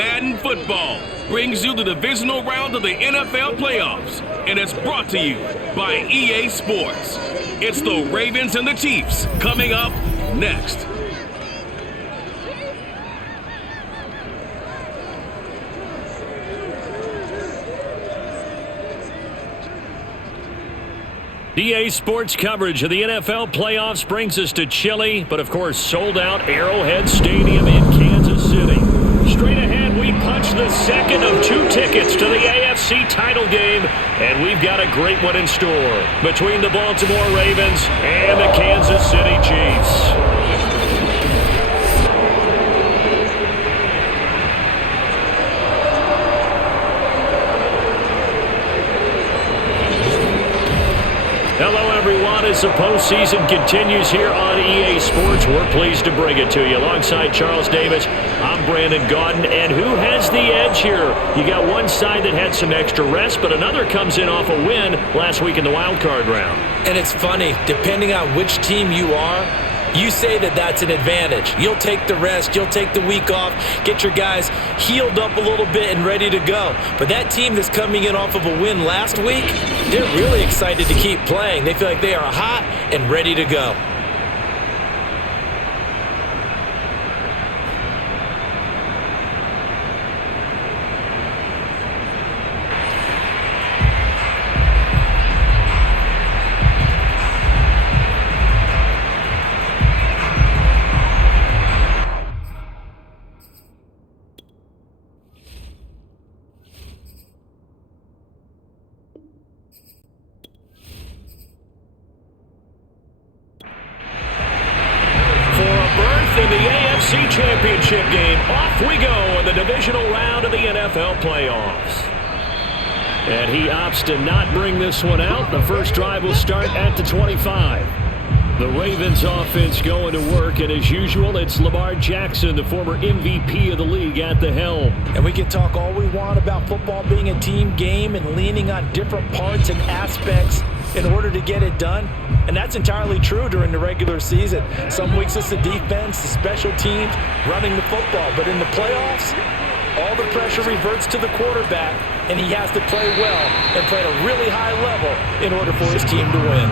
Madden Football brings you the divisional round of the NFL playoffs, and it's brought to you by EA Sports. It's the Ravens and the Chiefs coming up next. EA Sports coverage of the NFL playoffs brings us to chilly, but of course sold-out Arrowhead Stadium in Kansas City. Straight ahead, we punch the second of 2 tickets to the AFC title game, and we've got a great one in store between the Baltimore Ravens and the Kansas City Chiefs. Hello, everyone. As the postseason continues here on EA Sports, we're pleased to bring it to you. Alongside Charles Davis, I'm Brandon Gaudin. And who has the edge here? You got one side that had some extra rest, but another comes in off a win last week in the wild card round. And it's funny, depending on which team you are, you say that that's an advantage. You'll take the rest. You'll take the week off. Get your guys healed up a little bit and ready to go. But that team that's coming in off of a win last week, they're really excited to keep playing. They feel like they are hot and ready to go. Championship game. Off we go in the divisional round of the NFL playoffs. And he opts to not bring this one out. The first drive will start at the 25. The Ravens offense going to work, and as usual, it's Lamar Jackson, the former MVP of the league, at the helm. And we can talk all we want about football being a team game and leaning on different parts and aspects in order to get it done. And that's entirely true during the regular season. Some weeks it's the defense, the special teams, running the football. But in the playoffs, all the pressure reverts to the quarterback, and he has to play well and play at a really high level in order for his team to win.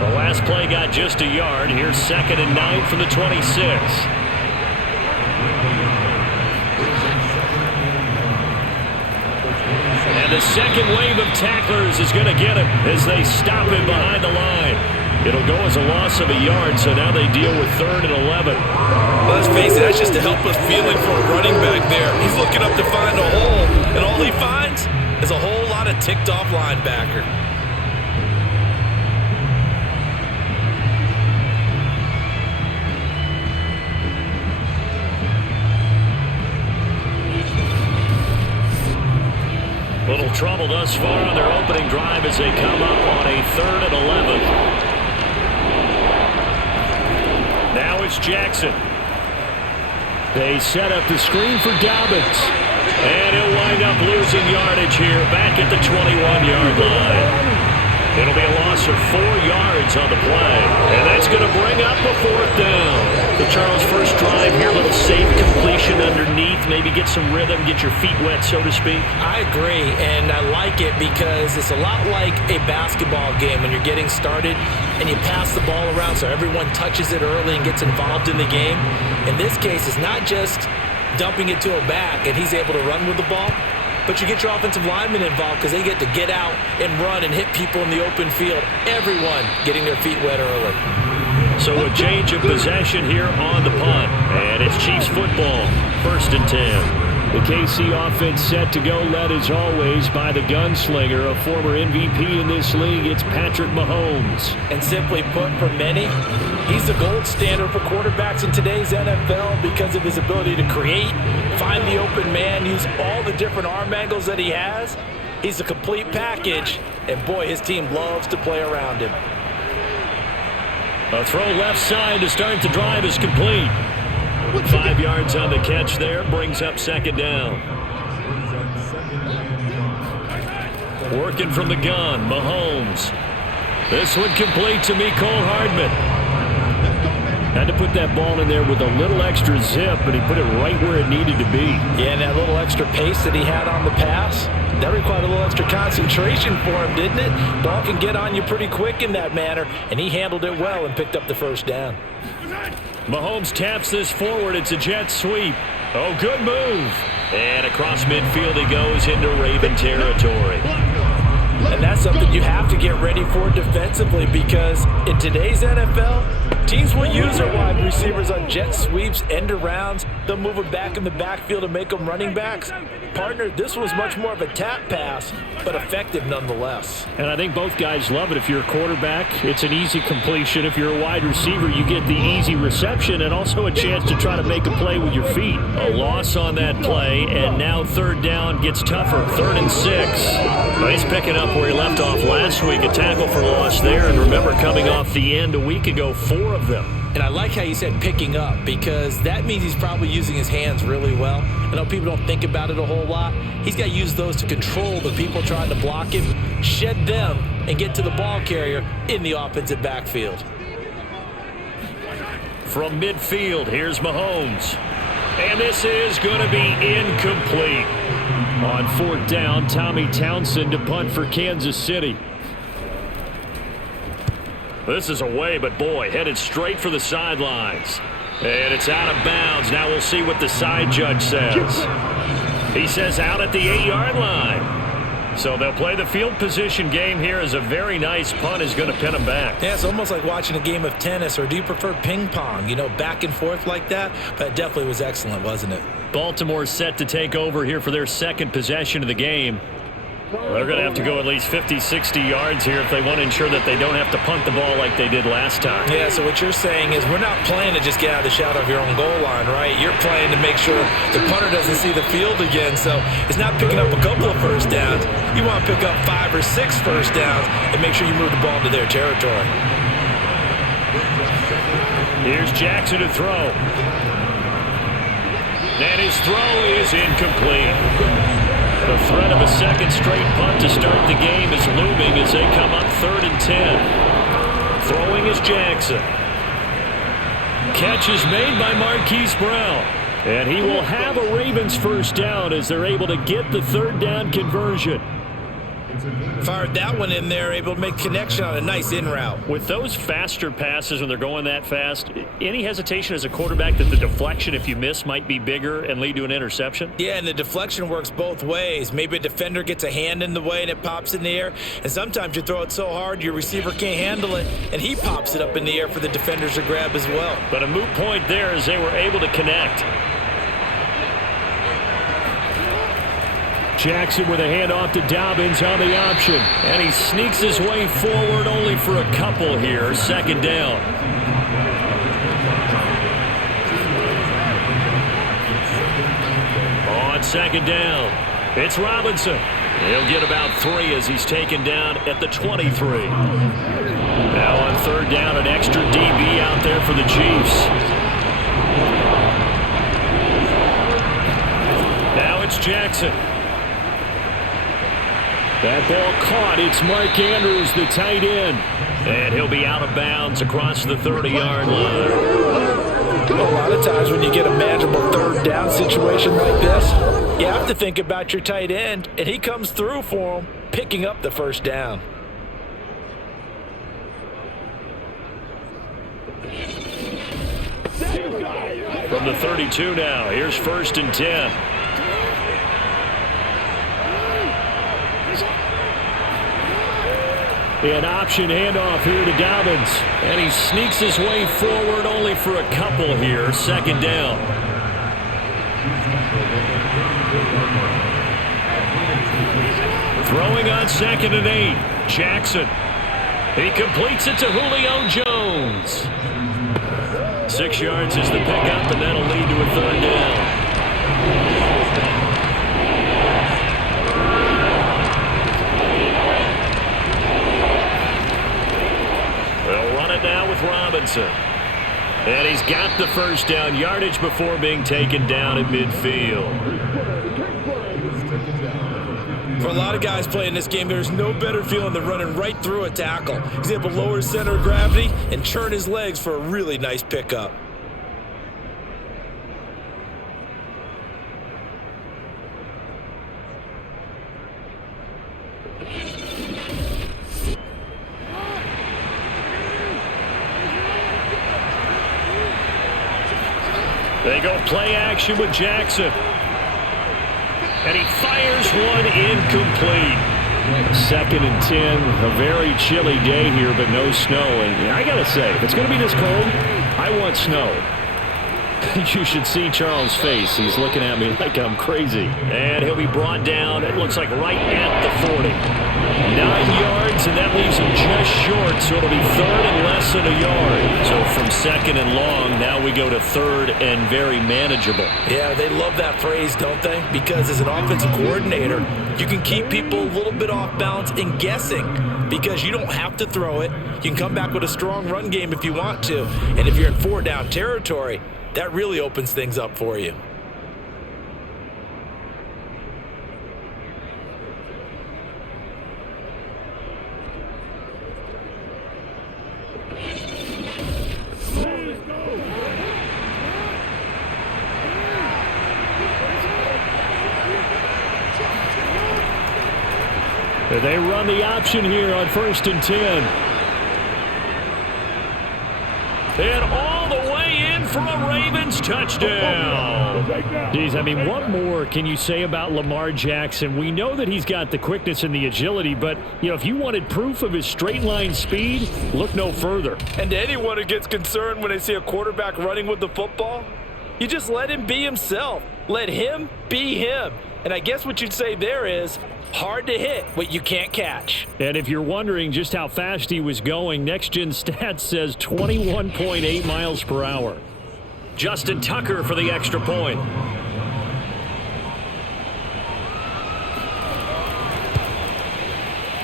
The last play got just a yard. Here's 2nd and 9 from the 26. And the second wave of tacklers is going to get him as they stop him behind the line. It'll go as a loss of a yard, so now they deal with 3rd and 11. Well, let's face it, that's just a helpless feeling for a running back there. He's looking up to find a hole, and all he finds is a whole lot of ticked-off linebacker. Little trouble thus far on their opening drive as they come up on a 3rd and 11. Now it's Jackson. They set up the screen for Dobbins. And he'll wind up losing yardage here back at the 21-yard line. It'll be a loss of 4 yards on the play. And that's going to bring up a 4th down. The Charles first drive here, a little safe completion underneath. Maybe get some rhythm, get your feet wet, so to speak. I agree, and I like it because it's a lot like a basketball game when you're getting started and you pass the ball around so everyone touches it early and gets involved in the game. In this case, it's not just dumping it to a back and he's able to run with the ball, but you get your offensive linemen involved because they get to get out and run and hit people in the open field. Everyone getting their feet wet early. So a change of possession here on the punt. And it's Chiefs football, 1st and 10. The KC offense set to go, led as always by the gunslinger, a former MVP in this league. It's Patrick Mahomes. And simply put, for many, he's the gold standard for quarterbacks in today's NFL because of his ability to create, find the open man, use all the different arm angles that he has. He's a complete package, and boy, his team loves to play around him. A throw left side to start the drive is complete. 5 yards on the catch there, brings up 2nd down. Working from the gun, Mahomes. This one complete to Mecole Hardman. Had to put that ball in there with a little extra zip, but he put it right where it needed to be. Yeah, and that little extra pace that he had on the pass, that required a little extra concentration for him, didn't it? Ball can get on you pretty quick in that manner, and he handled it well and picked up the first down. Mahomes taps this forward. It's a jet sweep. Oh, good move. And across midfield he goes into Raven territory. And that's something you have to get ready for defensively, because in today's NFL, teams will use their wide receivers on jet sweeps, end arounds. They'll move them back in the backfield and make them running backs. Partner, this was much more of a tap pass, but effective nonetheless. And I think both guys love it. If you're a quarterback, it's an easy completion. If you're a wide receiver, you get the easy reception and also a chance to try to make a play with your feet. A loss on that play, and now third down gets tougher. 3rd and 6. Well, he's picking up where he left off last week. A tackle for loss there, and remember, coming off the end a week ago, 4 of them. And I like how you said picking up, because that means he's probably using his hands really well. I know people don't think about it a whole lot. He's got to use those to control the people trying to block him, shed them, and get to the ball carrier in the offensive backfield. From midfield, here's Mahomes. And this is going to be incomplete. On 4th down, Tommy Townsend to punt for Kansas City. This is away, but boy, headed straight for the sidelines. And it's out of bounds. Now we'll see what the side judge says. He says out at the 8-yard line. So they'll play the field position game here, as a very nice punt is going to pin them back. Yeah, it's almost like watching a game of tennis, or do you prefer ping pong? You know, back and forth like that? But it definitely was excellent, wasn't it? Baltimore set to take over here for their second possession of the game. They're going to have to go at least 50, 60 yards here if they want to ensure that they don't have to punt the ball like they did last time. Yeah, so what you're saying is we're not playing to just get out of the shadow of your own goal line, right? You're playing to make sure the punter doesn't see the field again. So it's not picking up a couple of first downs. You want to pick up 5 or 6 first downs and make sure you move the ball into their territory. Here's Jackson to throw. And his throw is incomplete. The threat of a second straight punt to start the game is looming as they come up 3rd and 10. Throwing is Jackson. Catch is made by Marquise Brown. And he will have a Ravens first down as they're able to get the 3rd down conversion. Fired that one in there, able to make connection on a nice in route. With those faster passes when they're going that fast, any hesitation as a quarterback that the deflection, if you miss, might be bigger and lead to an interception? Yeah, and the deflection works both ways. Maybe a defender gets a hand in the way and it pops in the air, and sometimes you throw it so hard your receiver can't handle it, and he pops it up in the air for the defenders to grab as well. But a moot point there as they were able to connect. Jackson with a handoff to Dobbins on the option. And he sneaks his way forward only for a couple here. 2nd down. On 2nd down, it's Robinson. He'll get about 3 as he's taken down at the 23. Now on 3rd down, an extra DB out there for the Chiefs. Now it's Jackson. That ball caught. It's Mark Andrews, the tight end. And he'll be out of bounds across the 30-yard line. A lot of times when you get a manageable 3rd down situation like this, you have to think about your tight end, and he comes through for him, picking up the 1st down. From the 32 now, here's 1st and 10. An option handoff here to Dobbins. And he sneaks his way forward only for a couple here. 2nd down. Throwing on 2nd and 8. Jackson. He completes it to Julio Jones. 6 yards is the pickup, and that'll lead to a 3rd down. Now with Robinson. And he's got the 1st down, yardage before being taken down at midfield. For a lot of guys playing this game, there's no better feeling than running right through a tackle. He's able to lower his center of gravity and churn his legs for a really nice pickup. They go play action with Jackson. And he fires one incomplete. 2nd and 10. A very chilly day here, but no snow. And I got to say, if it's going to be this cold, I want snow. You should see Charles' face. He's looking at me like I'm crazy. And he'll be brought down, it looks like right at the 40. 9 yards, and that leaves him just short, so it'll be 3rd and less than a yard. So from 2nd and long, now we go to 3rd and very manageable. Yeah, they love that phrase, don't they? Because as an offensive coordinator, you can keep people a little bit off balance and guessing because you don't have to throw it. You can come back with a strong run game if you want to. And if you're in 4-down territory, that really opens things up for you. They run the option here on 1st and 10. And all the way in for a Ravens touchdown. Geez, I mean, what more can you say about Lamar Jackson? We know that he's got the quickness and the agility, but, you know, if you wanted proof of his straight line speed, look no further. And to anyone who gets concerned when they see a quarterback running with the football, you just let him be himself. Let him be him. And I guess what you'd say there is, hard to hit what you can't catch. And if you're wondering just how fast he was going, Next Gen Stats says 21.8 miles per hour. Justin Tucker for the extra point.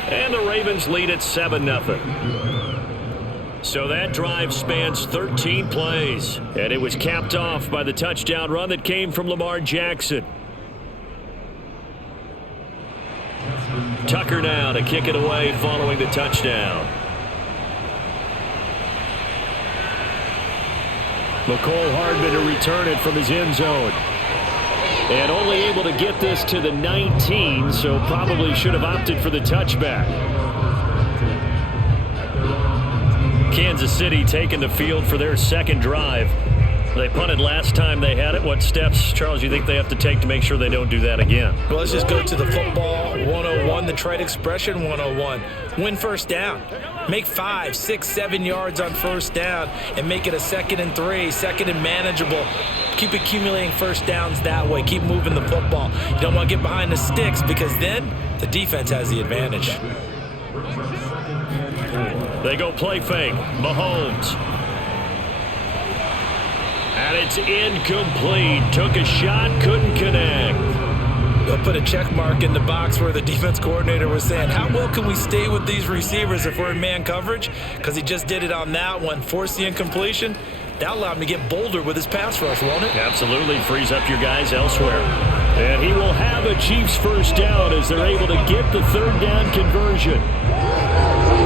And the Ravens lead at 7-0. So that drive spans 13 plays. And it was capped off by the touchdown run that came from Lamar Jackson. Tucker now to kick it away following the touchdown. McCole Hardman to return it from his end zone. And only able to get this to the 19, so probably should have opted for the touchback. Kansas City taking the field for their second drive. They punted last time they had it. What steps, Charles, you think they have to take to make sure they don't do that again? Well, let's just go to the football 101, the trade expression 101. Win first down. Make 5, 6, 7 yards on first down and make it a 2nd and 3, 2nd and manageable. Keep accumulating first downs that way. Keep moving the football. You don't want to get behind the sticks because then the defense has the advantage. They go play fake. Mahomes. And it's incomplete. Took a shot, couldn't connect. They'll put a check mark in the box where the defense coordinator was saying, how well can we stay with these receivers if we're in man coverage? Because he just did it on that one. Forced the incompletion. That allowed him to get bolder with his pass rush, won't it? Absolutely. Frees up your guys elsewhere. And he will have a Chiefs first down as they're able to get the 3rd down conversion.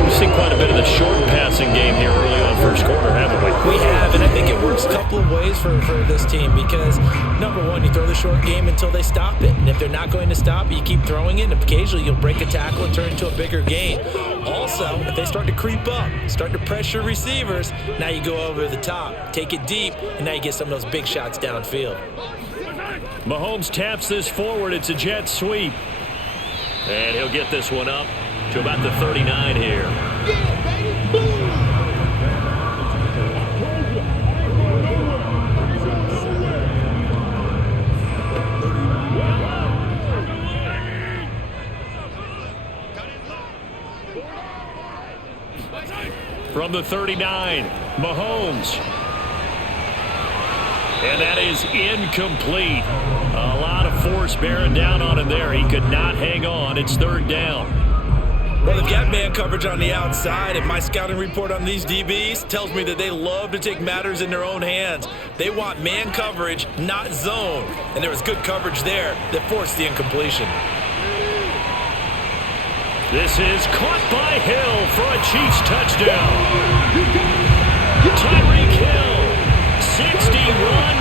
We've seen quite a bit of the short passing game here early on first quarter, haven't we? We have, and I think it works a couple of ways for this team because, number one, you throw the short game until they stop it. And if they're not going to stop it, you keep throwing it, and occasionally you'll break a tackle and turn it into a bigger gain. Also, if they start to creep up, start to pressure receivers, now you go over the top, take it deep, and now you get some of those big shots downfield. Mahomes taps this forward. It's a jet sweep. And he'll get this one up to about the 39 here. From the 39, Mahomes. And that is incomplete. A lot of force bearing down on him there. He could not hang on. It's 3rd down. Well, they've got man coverage on the outside, and my scouting report on these DBs tells me that they love to take matters in their own hands. They want man coverage, not zone. And there was good coverage there that forced the incompletion. This is caught by Hill for a Chiefs touchdown. Tyreek Hill, 61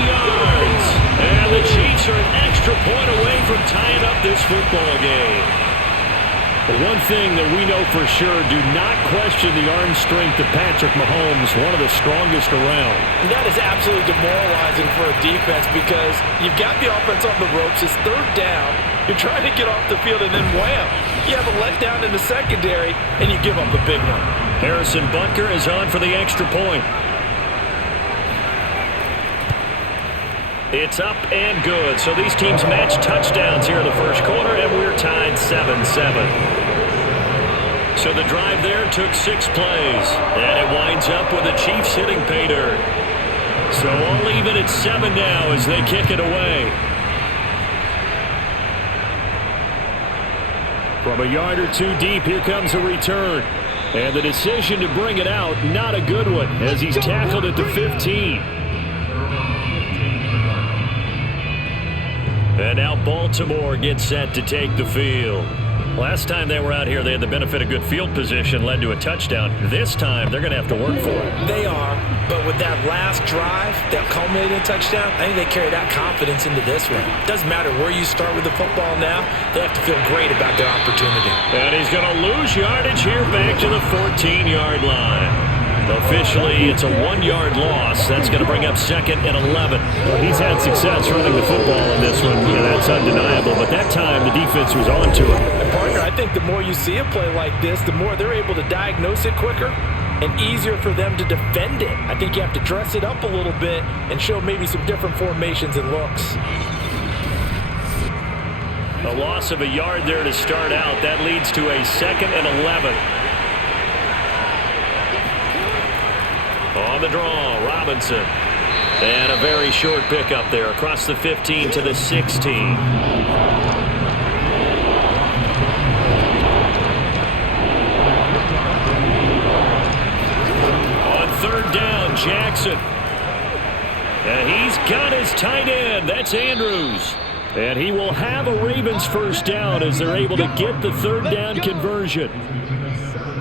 yards. And the Chiefs are an extra point away from tying up this football game. But one thing that we know for sure, do not question the arm strength of Patrick Mahomes, one of the strongest around. And that is absolutely demoralizing for a defense because you've got the offense on the ropes. It's third down. You're trying to get off the field, and then wham, you have a letdown in the secondary, and you give up a big one. Harrison Butker is on for the extra point. It's up and good. So these teams match touchdowns here in the first quarter, and we're tied 7-7. So the drive there took 6 plays, and it winds up with the Chiefs hitting pay dirt. So all even at 7 now as they kick it away. From a yard or two deep, here comes a return. And the decision to bring it out, not a good one, as he's tackled at the 15. And now Baltimore gets set to take the field. Last time they were out here, they had the benefit of good field position, led to a touchdown. This time, they're going to have to work for it. They are, but with that last drive that culminated in a touchdown, I think they carry that confidence into this one. It doesn't matter where you start with the football now, they have to feel great about their opportunity. And he's going to lose yardage here back to the 14-yard line. Officially, it's a 1-yard loss. That's going to bring up 2nd and 11. He's had success running the football in this one. Yeah, that's undeniable. But that time, the defense was on to it. And partner, I think the more you see a play like this, the more they're able to diagnose it quicker and easier for them to defend it. I think you have to dress it up a little bit and show maybe some different formations and looks. A loss of a yard there to start out. That leads to a 2nd and 11. On the draw, Robinson. And a very short pickup there across the 15 to the 16. On 3rd down, Jackson. And he's got his tight end. That's Andrews. And he will have a Ravens first down as they're able to get the 3rd down conversion.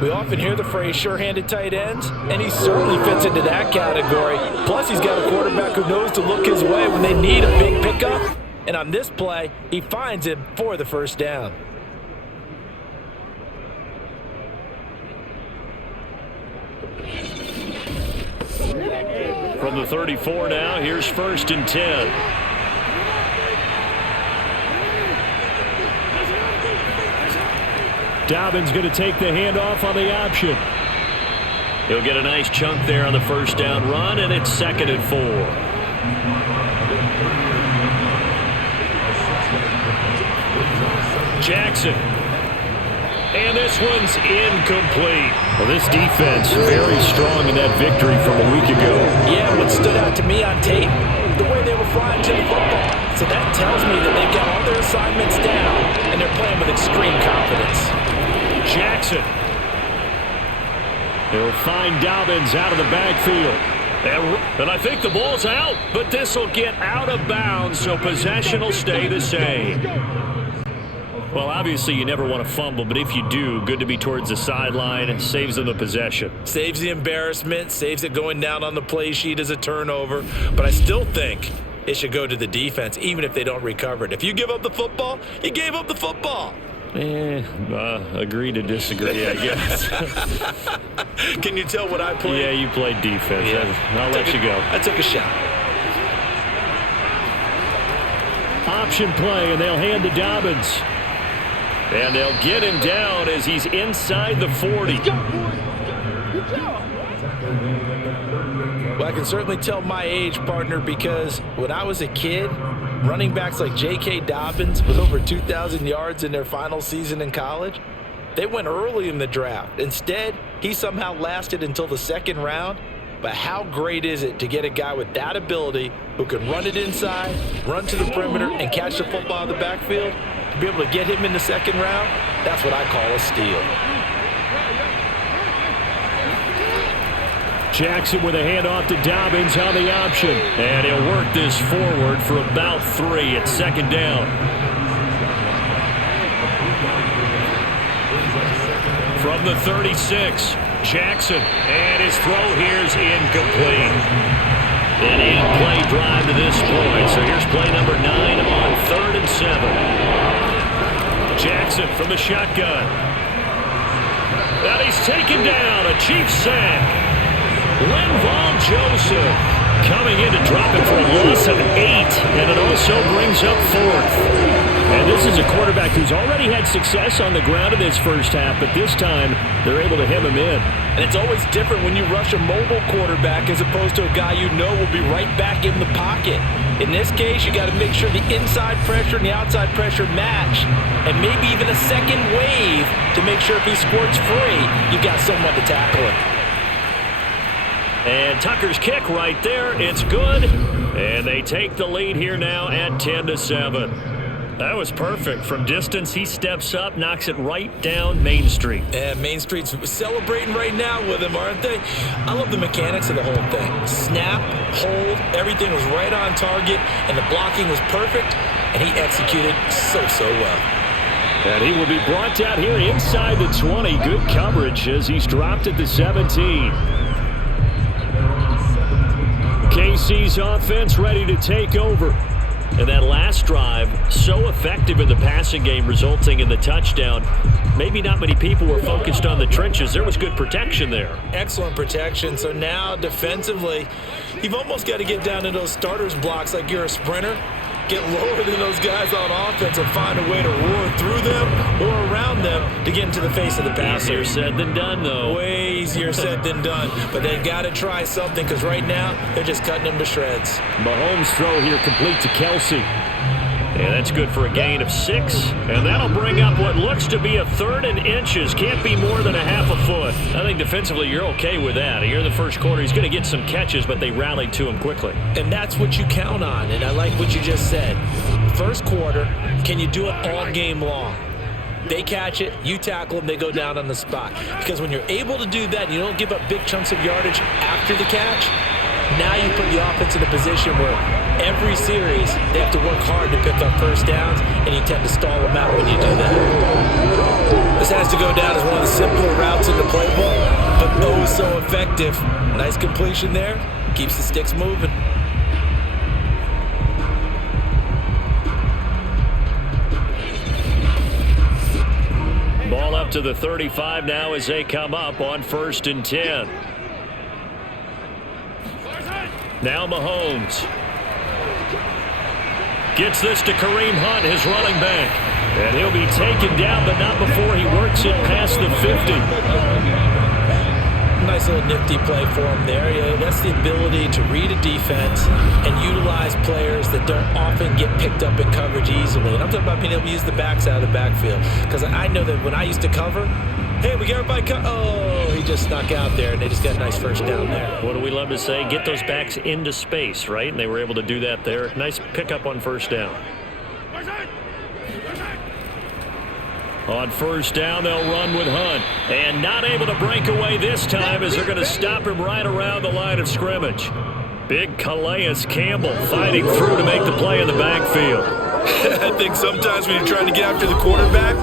We often hear the phrase sure-handed tight ends, and he certainly fits into that category. Plus, he's got a quarterback who knows to look his way when they need a big pickup. And on this play, he finds him for the first down. From the 34 now, here's 1st and 10. Dobbins going to take the handoff on the option. He'll get a nice chunk there on the first down run, and it's 2nd and 4. Jackson. And this one's incomplete. Well, this defense very strong in that victory from a week ago. Yeah, what stood out to me on tape, the way they were flying to the football. So that tells me that they've got all their assignments down, and they're playing with extreme confidence. Jackson. He'll find Dobbins out of the backfield. And I think the ball's out, but this will get out of bounds, so possession will stay the same. Well, obviously you never want to fumble, but if you do, good to be towards the sideline. It saves them the possession. Saves the embarrassment, saves it going down on the play sheet as a turnover. But I still think it should go to the defense, even if they don't recover it. If you give up the football, you gave up the football. Agree to disagree, I guess. Can you tell what I played? Yeah, you played defense. Yeah. I'll let you go. I took a shot. Option play, and they'll hand to Dobbins. And they'll get him down as he's inside the 40. Well, I can certainly tell my age, partner, because when I was a kid, running backs like J.K. Dobbins with over 2,000 yards in their final season in college, they went early in the draft. Instead, he somehow lasted until the 2nd round. But how great is it to get a guy with that ability who can run it inside, run to the perimeter, and catch the football in the backfield? To be able to get him in the 2nd round, that's what I call a steal. Jackson with a handoff to Dobbins on the option. And he'll work this forward for about 3 at 2nd down. From the 36, Jackson. And his throw here is incomplete. An in-play drive to this point. So here's play number 9 on 3rd and 7. Jackson from the shotgun. And he's taken down. A Chiefs sack. Linval Joseph coming in to drop it for a loss of 8. And it also brings up 4th. And this is a quarterback who's already had success on the ground in this first half, but this time they're able to hem him in. And it's always different when you rush a mobile quarterback as opposed to a guy you know will be right back in the pocket. In this case, you got to make sure the inside pressure and the outside pressure match, and maybe even a second wave to make sure if he squirts free, you've got someone to tackle him. And Tucker's kick right there. It's good. And they take the lead here now at 10-7. That was perfect. From distance, he steps up, knocks it right down Main Street. And Main Street's celebrating right now with him, aren't they? I love the mechanics of the whole thing. Snap, hold, everything was right on target, and the blocking was perfect, and he executed so well. And he will be brought down here inside the 20. Good coverage as he's dropped at the 17. KC's offense ready to take over. And that last drive, so effective in the passing game, resulting in the touchdown. Maybe not many people were focused on the trenches. There was good protection there. Excellent protection. So now defensively, you've almost got to get down to those starters blocks like you're a sprinter. Get lower than those guys on offense and find a way to roar through them or around them to get into the face of the passer. Easier said than done, though. Way easier said than done. But they've got to try something because right now they're just cutting them to shreds. Mahomes' throw here complete to Kelsey. And that's good for a gain of 6. And that'll bring up what looks to be a 3rd and inches. Can't be more than a half a foot. I think defensively you're okay with that. Here in the first quarter, he's going to get some catches, but they rallied to him quickly. And that's what you count on. And I like what you just said. First quarter, can you do it all game long? They catch it, you tackle them, they go down on the spot. Because when you're able to do that, you don't give up big chunks of yardage after the catch. Now you put the offense in a position where every series they have to work hard to pick up first downs, and you tend to stall them out when you do that. This has to go down as one of the simpler routes in the playbook, but oh so effective. Nice completion there, keeps the sticks moving. Ball up to the 35 now as they come up on 1st and 10. Now Mahomes gets this to Kareem Hunt, his running back. And he'll be taken down, but not before he works it past the 50. Nice little nifty play for him there. Yeah, that's the ability to read a defense and utilize players that don't often get picked up in coverage easily. And I'm talking about being able to use the backs out of the backfield. Because I know that when I used to cover, hey, we got everybody oh, he just snuck out there, and they just got a nice first down there. What do we love to say? Get those backs into space, right? And they were able to do that there. Nice pickup on first down. On first down, they'll run with Hunt. And not able to break away this time as they're going to stop him right around the line of scrimmage. Big Calais Campbell fighting through to make the play in the backfield. I think sometimes when you're trying to get after the quarterback,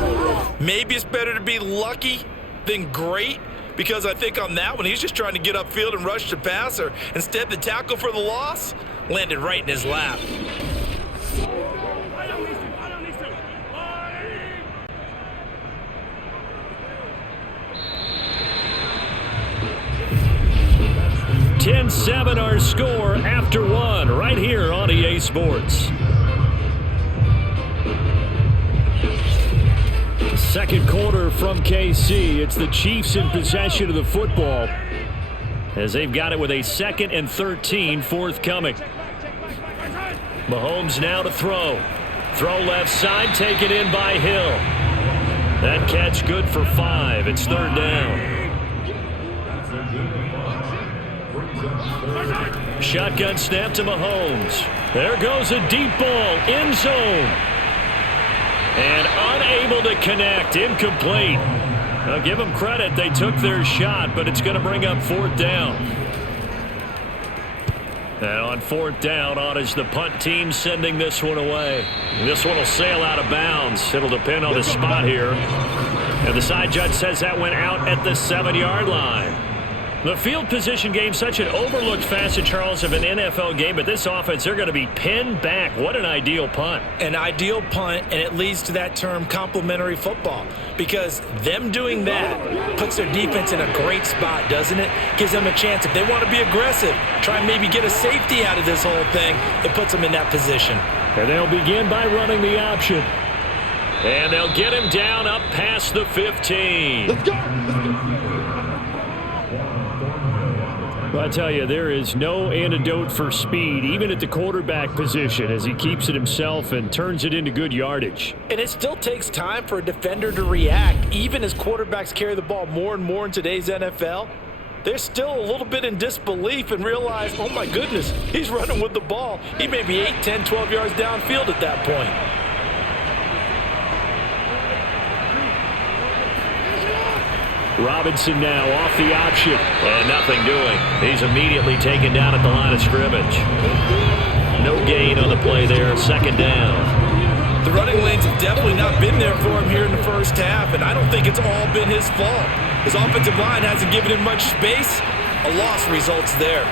maybe it's better to be lucky than great, because I think on that one, he's just trying to get upfield and rush the passer. Instead, the tackle for the loss landed right in his lap. (10-7) our score after 1 right here on EA Sports. Second quarter from KC. It's the Chiefs in possession of the football as they've got it with a 2nd and 13 forthcoming. Mahomes now to throw. Throw left side, taken in by Hill. That catch good for 5. It's 3rd down. Shotgun snap to Mahomes. There goes a deep ball, end zone. And unable to connect, incomplete. I'll give them credit, they took their shot, but it's going to bring up 4th down. And on 4th down, on is the punt team sending this one away. This one will sail out of bounds. It'll depend on the spot here. And the side judge says that went out at the 7-yard line. The field position game, such an overlooked facet, Charles, of an NFL game, but this offense, they're going to be pinned back. What an ideal punt. An ideal punt, and it leads to that term complementary football, because them doing that puts their defense in a great spot, doesn't it? Gives them a chance. If they want to be aggressive, try and maybe get a safety out of this whole thing, it puts them in that position. And they'll begin by running the option. And they'll get him down up past the 15. Let's go. Well, I tell you, there is no antidote for speed, even at the quarterback position, as he keeps it himself and turns it into good yardage. And it still takes time for a defender to react. Even as quarterbacks carry the ball more and more in today's NFL, they're still a little bit in disbelief and realize, oh my goodness, he's running with the ball. He may be 8, 10, 12 yards downfield at that point. Robinson now off the option. And nothing doing. He's immediately taken down at the line of scrimmage. No gain on the play there. Second down. The running lanes have definitely not been there for him here in the first half, and I don't think it's all been his fault. His offensive line hasn't given him much space. A loss results there.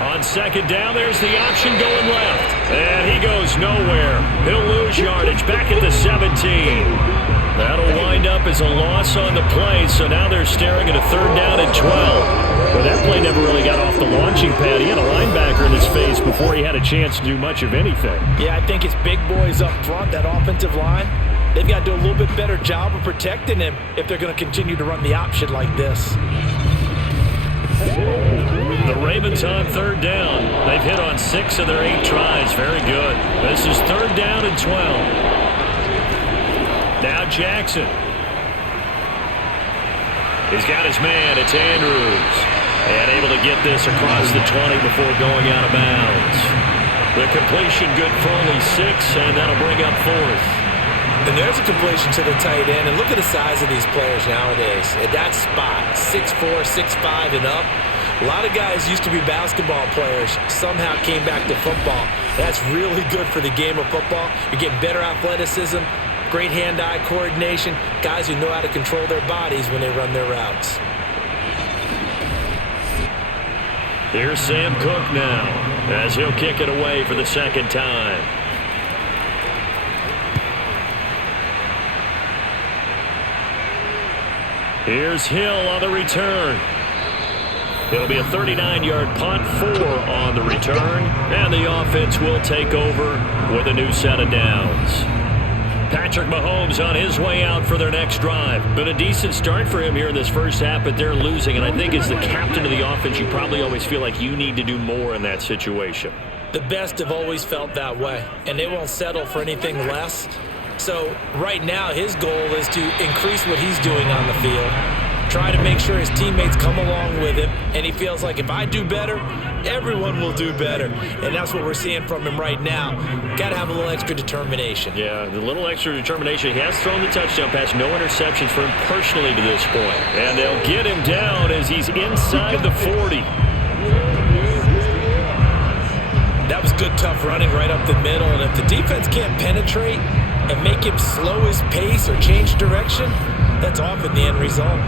On second down, there's the option going left. And he goes nowhere. He'll lose yardage back at the 17. That'll wind up as a loss on the play, so now they're staring at a 3rd down and 12. Well, that play never really got off the launching pad. He had a linebacker in his face before he had a chance to do much of anything. Yeah, I think it's big boys up front, that offensive line. They've got to do a little bit better job of protecting him if they're going to continue to run the option like this. The Ravens on 3rd down. They've hit on 6 of their 8 tries. Very good. This is 3rd down and 12. Now Jackson. He's got his man. It's Andrews. And able to get this across the 20 before going out of bounds. The completion good for only 6, and that'll bring up 4th. And there's a completion to the tight end. And look at the size of these players nowadays. At that spot, 6'4", 6'5", and up. A lot of guys used to be basketball players, somehow came back to football. That's really good for the game of football. You're getting better athleticism, great hand-eye coordination, guys who know how to control their bodies when they run their routes. Here's Sam Cook now, as he'll kick it away for the 2nd time. Here's Hill on the return. It'll be a 39-yard punt, 4 on the return, and the offense will take over with a new set of downs. Patrick Mahomes on his way out for their next drive. Been a decent start for him here in this first half, but they're losing, and I think as the captain of the offense, you probably always feel like you need to do more in that situation. The best have always felt that way, and they won't settle for anything less. So right now, his goal is to increase what he's doing on the field, try to make sure his teammates come along with him, and he feels like if I do better, everyone will do better. And that's what we're seeing from him right now. Got to have a little extra determination. Yeah, the little extra determination. He has thrown the touchdown pass, no interceptions for him personally to this point. And they'll get him down as he's inside the 40. That was good, tough running right up the middle. And if the defense can't penetrate and make him slow his pace or change direction, that's often the end result.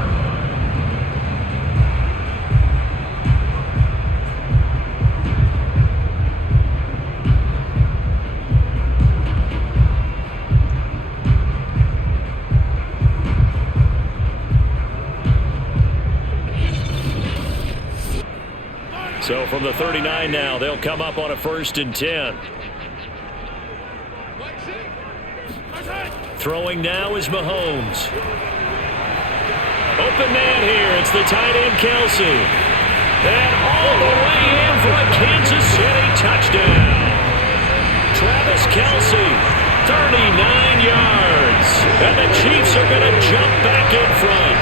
So from the 39 now, they'll come up on a 1st and 10. Throwing now is Mahomes. Open man here. It's the tight end, Kelsey. And all the way in for a Kansas City touchdown. Travis Kelsey, 39 yards. And the Chiefs are going to jump back in front.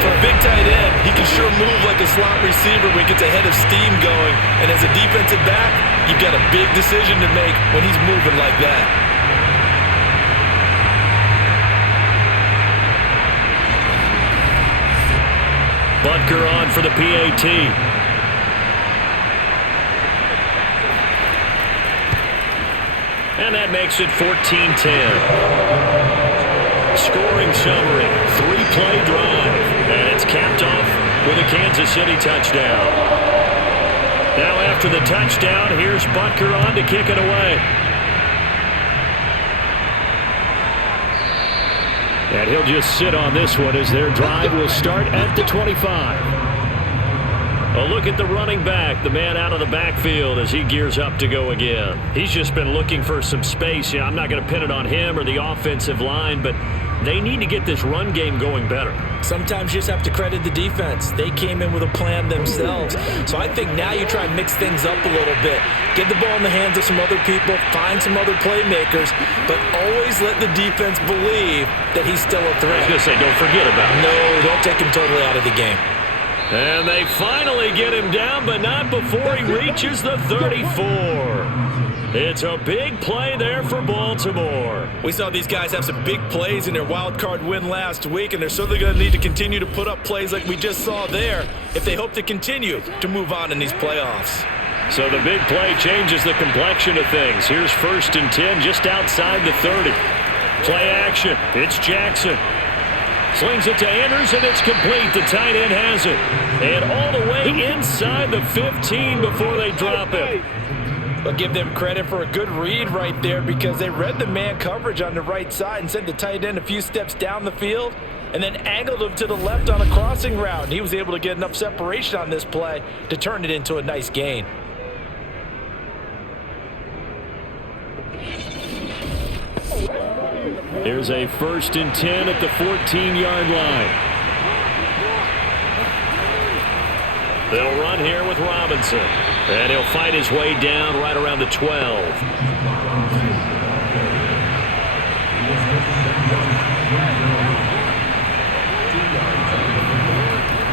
For a big tight end, he can sure move like a slot receiver when he gets a head of steam going. And as a defensive back, you've got a big decision to make when he's moving like that. Butker on for the PAT. And that makes it 14-10. scoring summary. 3-play drive. And it's capped off with a Kansas City touchdown. Now after the touchdown, here's Butker on to kick it away. And he'll just sit on this one as their drive will start at the 25. A look at the running back, the man out of the backfield as he gears up to go again. He's just been looking for some space. I'm not going to pin it on him or the offensive line, but they need to get this run game going better. Sometimes you just have to credit the defense. They came in with a plan themselves. So I think now you try and mix things up a little bit. Get the ball in the hands of some other people, find some other playmakers, but always let the defense believe that he's still a threat. I was going to say, don't forget about it. No, don't take him totally out of the game. And they finally get him down, but not before he reaches the 34. It's a big play there for Baltimore. We saw these guys have some big plays in their wild card win last week, and they're certainly going to need to continue to put up plays like we just saw there if they hope to continue to move on in these playoffs. So the big play changes the complexion of things. Here's 1st and 10 just outside the 30. Play action. It's Jackson. Slings it to Anders, and it's complete. The tight end has it. And all the way inside the 15 before they drop it. But give them credit for a good read right there because they read the man coverage on the right side and sent the tight end a few steps down the field and then angled him to the left on a crossing route. And he was able to get enough separation on this play to turn it into a nice gain. Here's a 1st and 10 at the 14-yard line. They'll run here with Robinson. And he'll fight his way down right around the 12.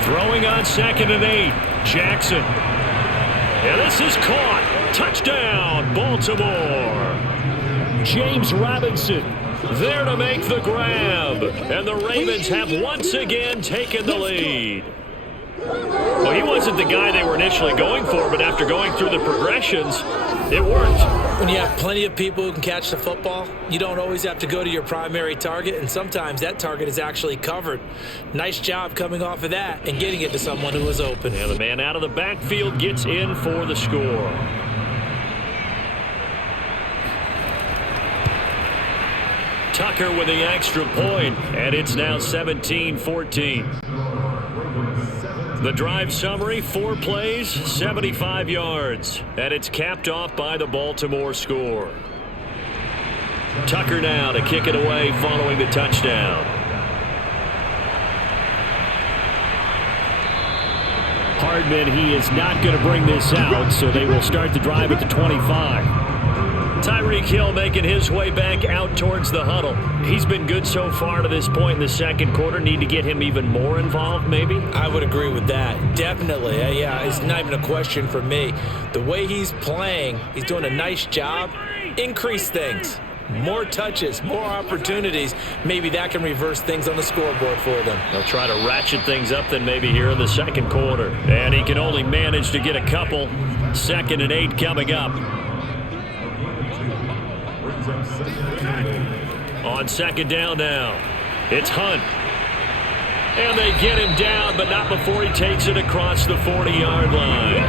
Throwing on 2nd and 8. Jackson. And this is caught. Touchdown, Baltimore. James Robinson there to make the grab. And the Ravens have once again taken the lead. Well, he wasn't the guy they were initially going for, but after going through the progressions, it worked. When you have plenty of people who can catch the football, you don't always have to go to your primary target, and sometimes that target is actually covered. Nice job coming off of that and getting it to someone who was open. And the man out of the backfield gets in for the score. Tucker with the extra point, and it's now 17-14. The drive summary, 4 plays, 75 yards. And it's capped off by the Baltimore score. Tucker now to kick it away following the touchdown. Hardman, he is not going to bring this out, so they will start the drive at the 25. Tyreek Hill making his way back out towards the huddle. He's been good so far to this point in the second quarter. Need to get him even more involved, maybe? I would agree with that. Definitely. Yeah, it's not even a question for me. The way he's playing, he's doing a nice job. Increase things. More touches, more opportunities. Maybe that can reverse things on the scoreboard for them. They'll try to ratchet things up then maybe here in the second quarter. And he can only manage to get a couple. 2nd and 8 coming up. On 2nd down now, it's Hunt. And they get him down, but not before he takes it across the 40-yard line.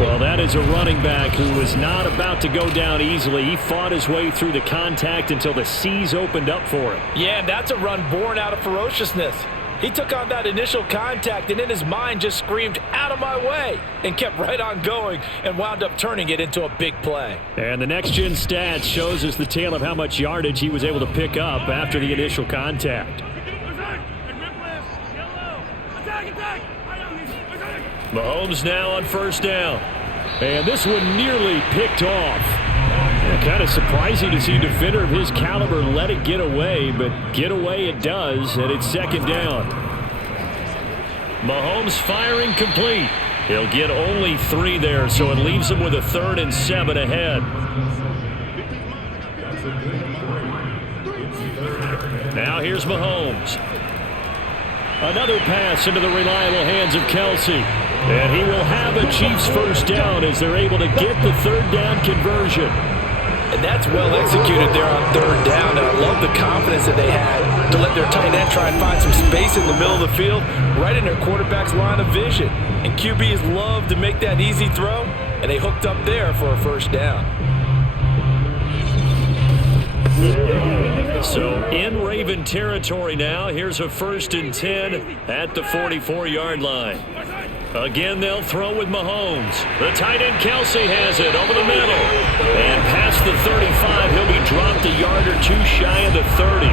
Well, that is a running back who was not about to go down easily. He fought his way through the contact until the seas opened up for him. Yeah, that's a run born out of ferociousness. He took on that initial contact and in his mind just screamed, "Out of my way," and kept right on going and wound up turning it into a big play. And the next-gen stats shows us the tale of how much yardage he was able to pick up after the initial contact. Mahomes now on 1st down. And this one nearly picked off. Kind of surprising to see a defender of his caliber let it get away, but get away it does, and it's 2nd down. Mahomes firing complete. He'll get only 3 there, so it leaves him with a 3rd and 7 ahead. Now here's Mahomes. Another pass into the reliable hands of Kelsey. And he will have a Chiefs 1st down as they're able to get the 3rd down conversion. And that's well executed there on third down. And I love the confidence that they had to let their tight end try and find some space in the middle of the field, right in their quarterback's line of vision. And QBs love to make that easy throw, and they hooked up there for a first down. So in Raven territory now, here's a 1st and 10 at the 44-yard line. Again, they'll throw with Mahomes. The tight end Kelsey has it over the middle. And past the 35, he'll be dropped a yard or two shy of the 30.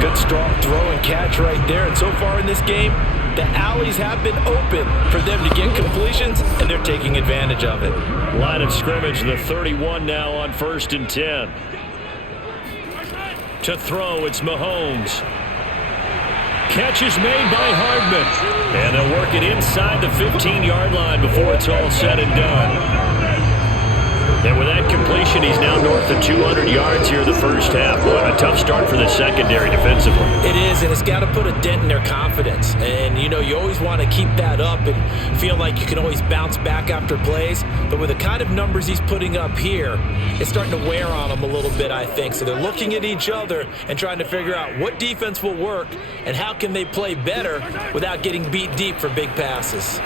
Good strong throw and catch right there. And so far in this game, the alleys have been open for them to get completions, and they're taking advantage of it. Line of scrimmage, the 31 now on 1st and 10. To throw, it's Mahomes. Catch is made by Hardman. And they'll work it inside the 15-yard line before it's all said and done. And with that completion, he's now north of 200 yards here in the first half. Boy, a tough start for the secondary defensively. It is, and it's got to put a dent in their confidence. And, you know, you always want to keep that up and feel like you can always bounce back after plays. But with the kind of numbers he's putting up here, it's starting to wear on them a little bit, I think. So they're looking at each other and trying to figure out what defense will work and how can they play better without getting beat deep for big passes.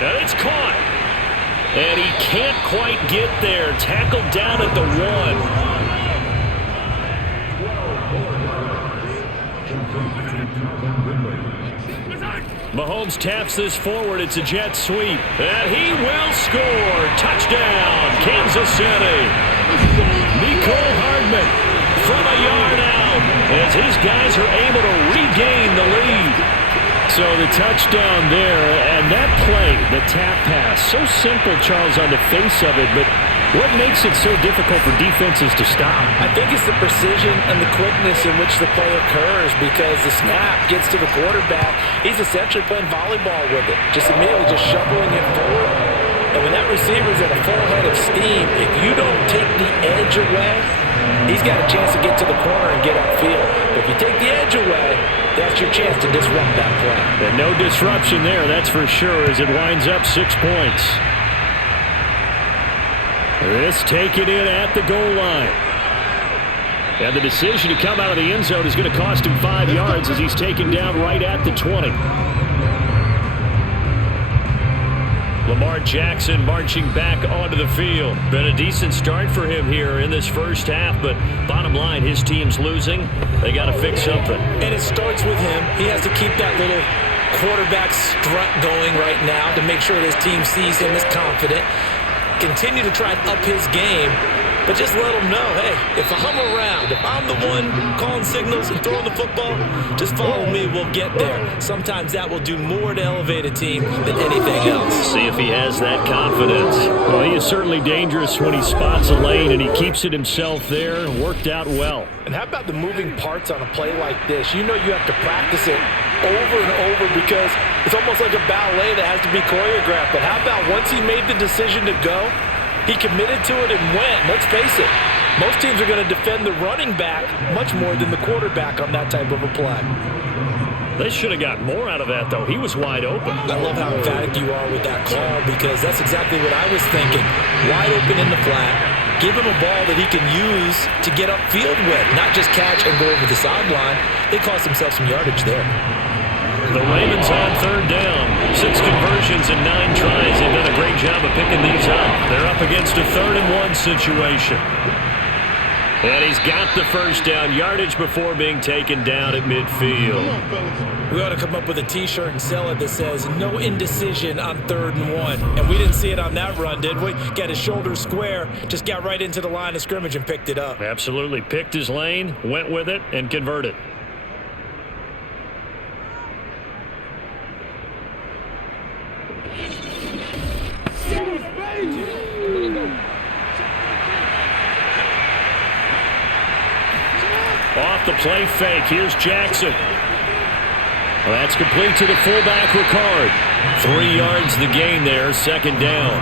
And it's caught. And he can't quite get there. Tackled down at the 1. Mahomes taps this forward. It's a jet sweep. And he will score. Touchdown, Kansas City. Nicole Hardman from a yard out as his guys are able to regain the lead. So the touchdown there, and that play, the tap pass, so simple, Charles, on the face of it, but what makes it so difficult for defenses to stop? I think it's the precision and the quickness in which the play occurs, because the snap gets to the quarterback. He's essentially playing volleyball with it, just immediately just shoveling it forward. And when that receiver's at a full head of steam, if you don't take the edge away, he's got a chance to get to the corner and get upfield. But if you take the edge away, that's your chance to disrupt that play. And no disruption there, that's for sure, as it winds up 6 points. This taken in at the goal line. And the decision to come out of the end zone is going to cost him 5 yards as he's taken down right at the 20. Lamar Jackson marching back onto the field. Been a decent start for him here in this first half, but bottom line, his team's losing. They got to fix something. And it starts with him. He has to keep that little quarterback strut going right now to make sure his team sees him as confident. Continue to try and up his game, but just let him know, hey, if I'm around, if I'm the one calling signals and throwing the football, just follow me, we'll get there. Sometimes that will do more to elevate a team than anything else. See if he has that confidence. Well, he is certainly dangerous when he spots a lane, and he keeps it himself there. Worked out well. And how about the moving parts on a play like this? You know you have to practice it over and over because it's almost like a ballet that has to be choreographed. But how about once he made the decision to go, he committed to it and went. Let's face it, most teams are going to defend the running back much more than the quarterback on that type of a play. They should have got more out of that, though. He was wide open. I love how emphatic you are with that call because that's exactly what I was thinking. Wide open in the flat. Give him a ball that he can use to get upfield with, not just catch and go over the sideline. They cost themselves some yardage there. The Ravens on third down. 6 conversions and 9 tries. They've done a great job of picking these up. They're up against a 3rd-and-1 situation. And he's got the first down, yardage before being taken down at midfield. We ought to come up with a T-shirt and sell it that says, no indecision on 3rd and 1. And we didn't see it on that run, did we? Got his shoulders square, just got right into the line of scrimmage and picked it up. Absolutely. Picked his lane, went with it, and converted. Off the play fake, here's Jackson. Well, that's complete to the fullback, Ricard. 3 yards the gain there, 2nd down.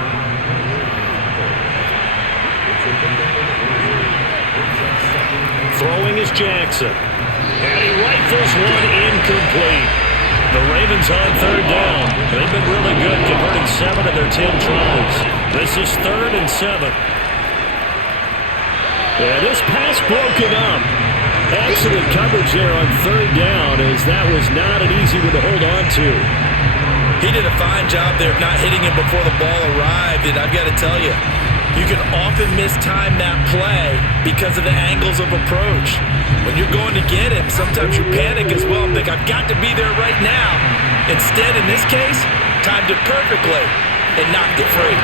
Throwing is Jackson. And he rifles one incomplete. The Ravens on 3rd down. They've been really good, converting 7 of their 10 tries. This is 3rd and 7. Yeah, this pass broken up. Excellent coverage there on third down, as that was not an easy one to hold on to. He did a fine job there of not hitting him before the ball arrived, and I've got to tell you, you can often mistime that play because of the angles of approach. When you're going to get him, sometimes you panic as well and think, I've got to be there right now. Instead, in this case, timed it perfectly and knocked it free.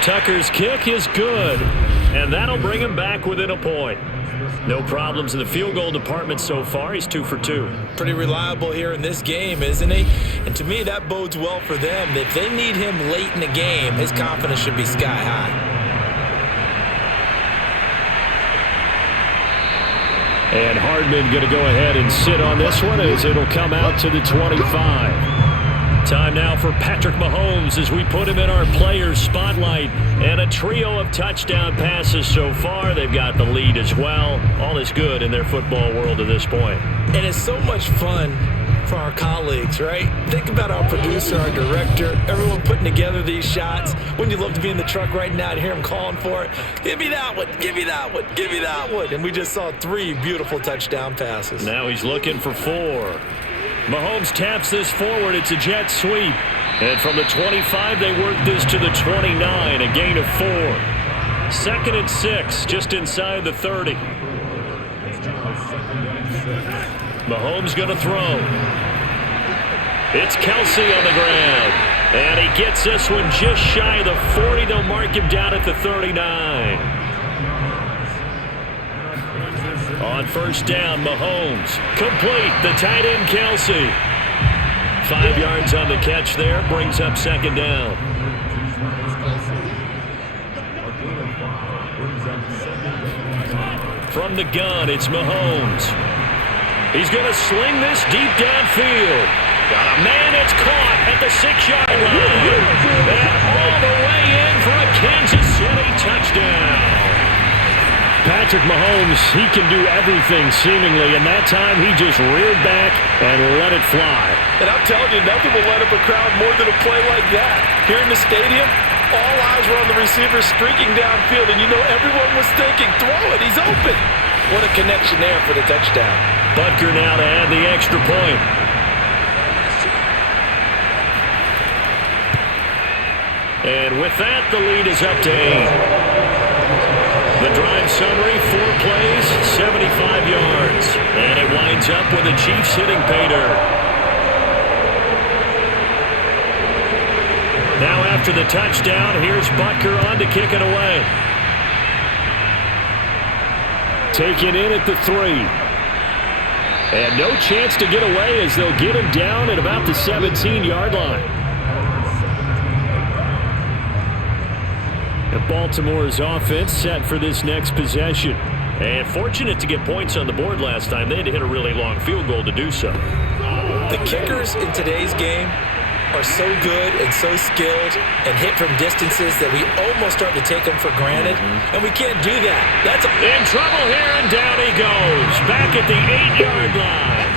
Tucker's kick is good, and that'll bring him back within a point. No problems in the field goal department so far. He's 2 for 2. Pretty reliable here in this game, isn't he? And to me, that bodes well for them. If they need him late in the game, his confidence should be sky high. And Hardman going to go ahead and sit on this one as it'll come out to the 25. Time now for Patrick Mahomes as we put him in our players spotlight. And a trio of touchdown passes so far. They've got the lead as well. All is good in their football world at this point. And it's so much fun for our colleagues, right? Think about our producer, our director, everyone putting together these shots. Wouldn't you love to be in the truck right now and hear him calling for it? Give me that one, give me that one, give me that one. And we just saw 3 beautiful touchdown passes. Now he's looking for 4. Mahomes taps this forward. It's a jet sweep. And from the 25, they work this to the 29, a gain of 4. 2nd and 6, just inside the 30. Mahomes going to throw. It's Kelsey on the ground. And he gets this one just shy of the 40. They'll mark him down at the 39. On first down, Mahomes. Complete. The tight end, Kelsey. 5 yards on the catch there. Brings up 2nd down. From the gun, it's Mahomes. He's going to sling this deep downfield. Got a man, it's caught at the 6-yard line. And all the way in for a Kansas City touchdown. Patrick Mahomes, he can do everything seemingly, and that time he just reared back and let it fly. And I'm telling you, nothing will light up a crowd more than a play like that. Here in the stadium, all eyes were on the receiver streaking downfield, and you know everyone was thinking, throw it, he's open. What a connection there for the touchdown. Butker now to add the extra point. And with that, the lead is up to 8. The drive summary, 4 plays, 75 yards. And it winds up with the Chiefs hitting pay dirt. Now after the touchdown, here's Butker on to kick it away. Taken in at the 3. And no chance to get away as they'll get him down at about the 17-yard line. And Baltimore's offense set for this next possession. And fortunate to get points on the board last time. They had to hit a really long field goal to do so. The kickers in today's game are so good and so skilled and hit from distances that we almost start to take them for granted, and we can't do that. That's in trouble here, and down he goes. Back at the 8-yard line.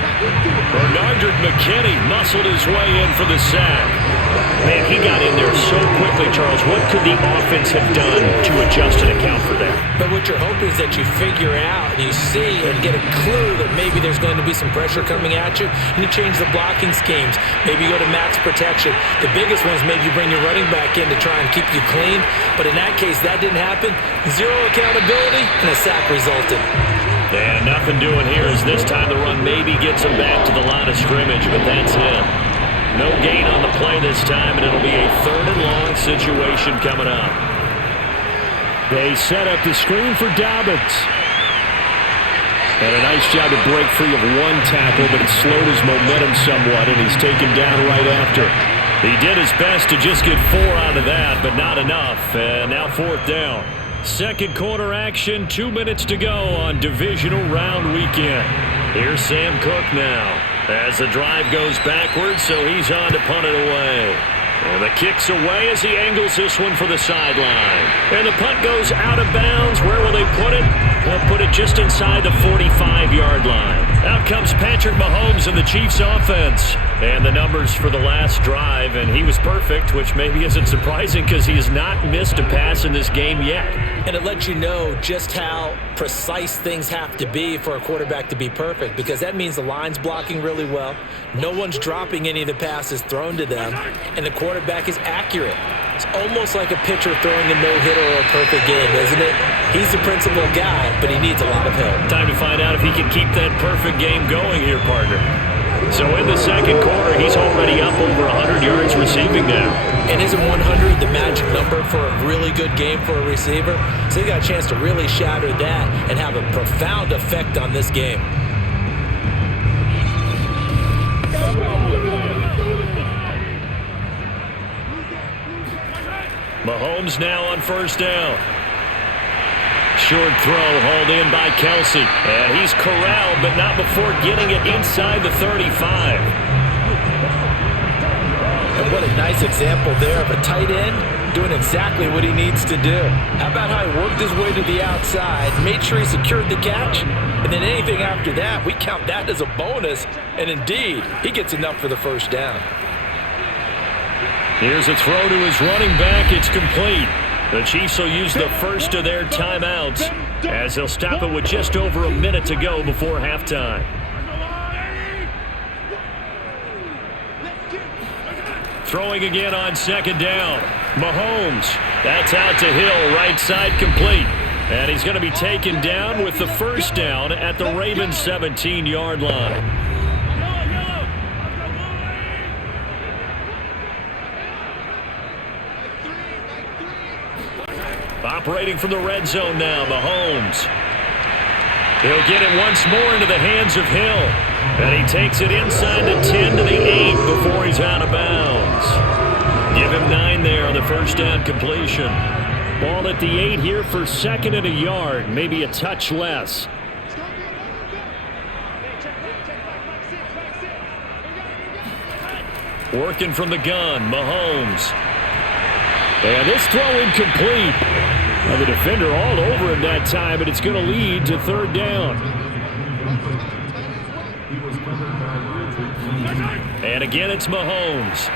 Bernard McKinney muscled his way in for the sack. Man, he got in there so quickly, Charles. What could the offense have done to adjust and account for that? But what you're hoping is that you figure out and you see and get a clue that maybe there's going to be some pressure coming at you, and you change the blocking schemes. Maybe you go to max protection. The biggest one is maybe you bring your running back in to try and keep you clean. But in that case, that didn't happen. 0 accountability, and a sack resulted. And nothing doing here as this time the run maybe gets him back to the line of scrimmage, but that's it. No gain on the play this time, and it'll be a 3rd and long situation coming up. They set up the screen for Dobbins. And a nice job to break free of 1 tackle, but it slowed his momentum somewhat, and he's taken down right after. He did his best to just get 4 out of that, but not enough. And now 4th down. 2nd quarter action, 2 minutes to go on divisional round weekend. Here's Sam Cook now as the drive goes backwards, so he's on to punt it away. And the kick's away as he angles this one for the sideline. And the punt goes out of bounds. Where will they put it? They'll put it just inside the 45-yard line. Out comes Patrick Mahomes in the Chiefs offense. And the numbers for the last drive, and he was perfect, which maybe isn't surprising because he has not missed a pass in this game yet. And it lets you know just how precise things have to be for a quarterback to be perfect, because that means the line's blocking really well, no one's dropping any of the passes thrown to them, and the quarterback is accurate. It's almost like a pitcher throwing a no-hitter or a perfect game, isn't it? He's the principal guy, but he needs a lot of help. Time to find out if he can keep that perfect game going here, partner. So in the second quarter, he's already up over 100 yards receiving now. And isn't 100 the magic number for a really good game for a receiver? So he got a chance to really shatter that and have a profound effect on this game. Mahomes now on first down. Short throw hauled in by Kelsey. And he's corralled, but not before getting it inside the 35. And what a nice example there of a tight end doing exactly what he needs to do. How about how he worked his way to the outside, made sure he secured the catch, and then anything after that, we count that as a bonus. And indeed, he gets enough for the first down. Here's a throw to his running back. It's complete. The Chiefs will use the first of their timeouts as they'll stop it with just over a minute to go before halftime. Throwing again on second down. Mahomes. That's out to Hill, right side complete. And he's going to be taken down with the first down at the Ravens' 17-yard line. Operating from the red zone now, Mahomes. He'll get it once more into the hands of Hill. And he takes it inside the 10 to the 8 before he's out of bounds. Give him 9 there on the first down completion. Ball at the 8 here for second and a yard, maybe a touch less. Working from the gun, Mahomes. And this throw incomplete. Now the defender all over him that time, but it's going to lead to third down. And again, it's Mahomes.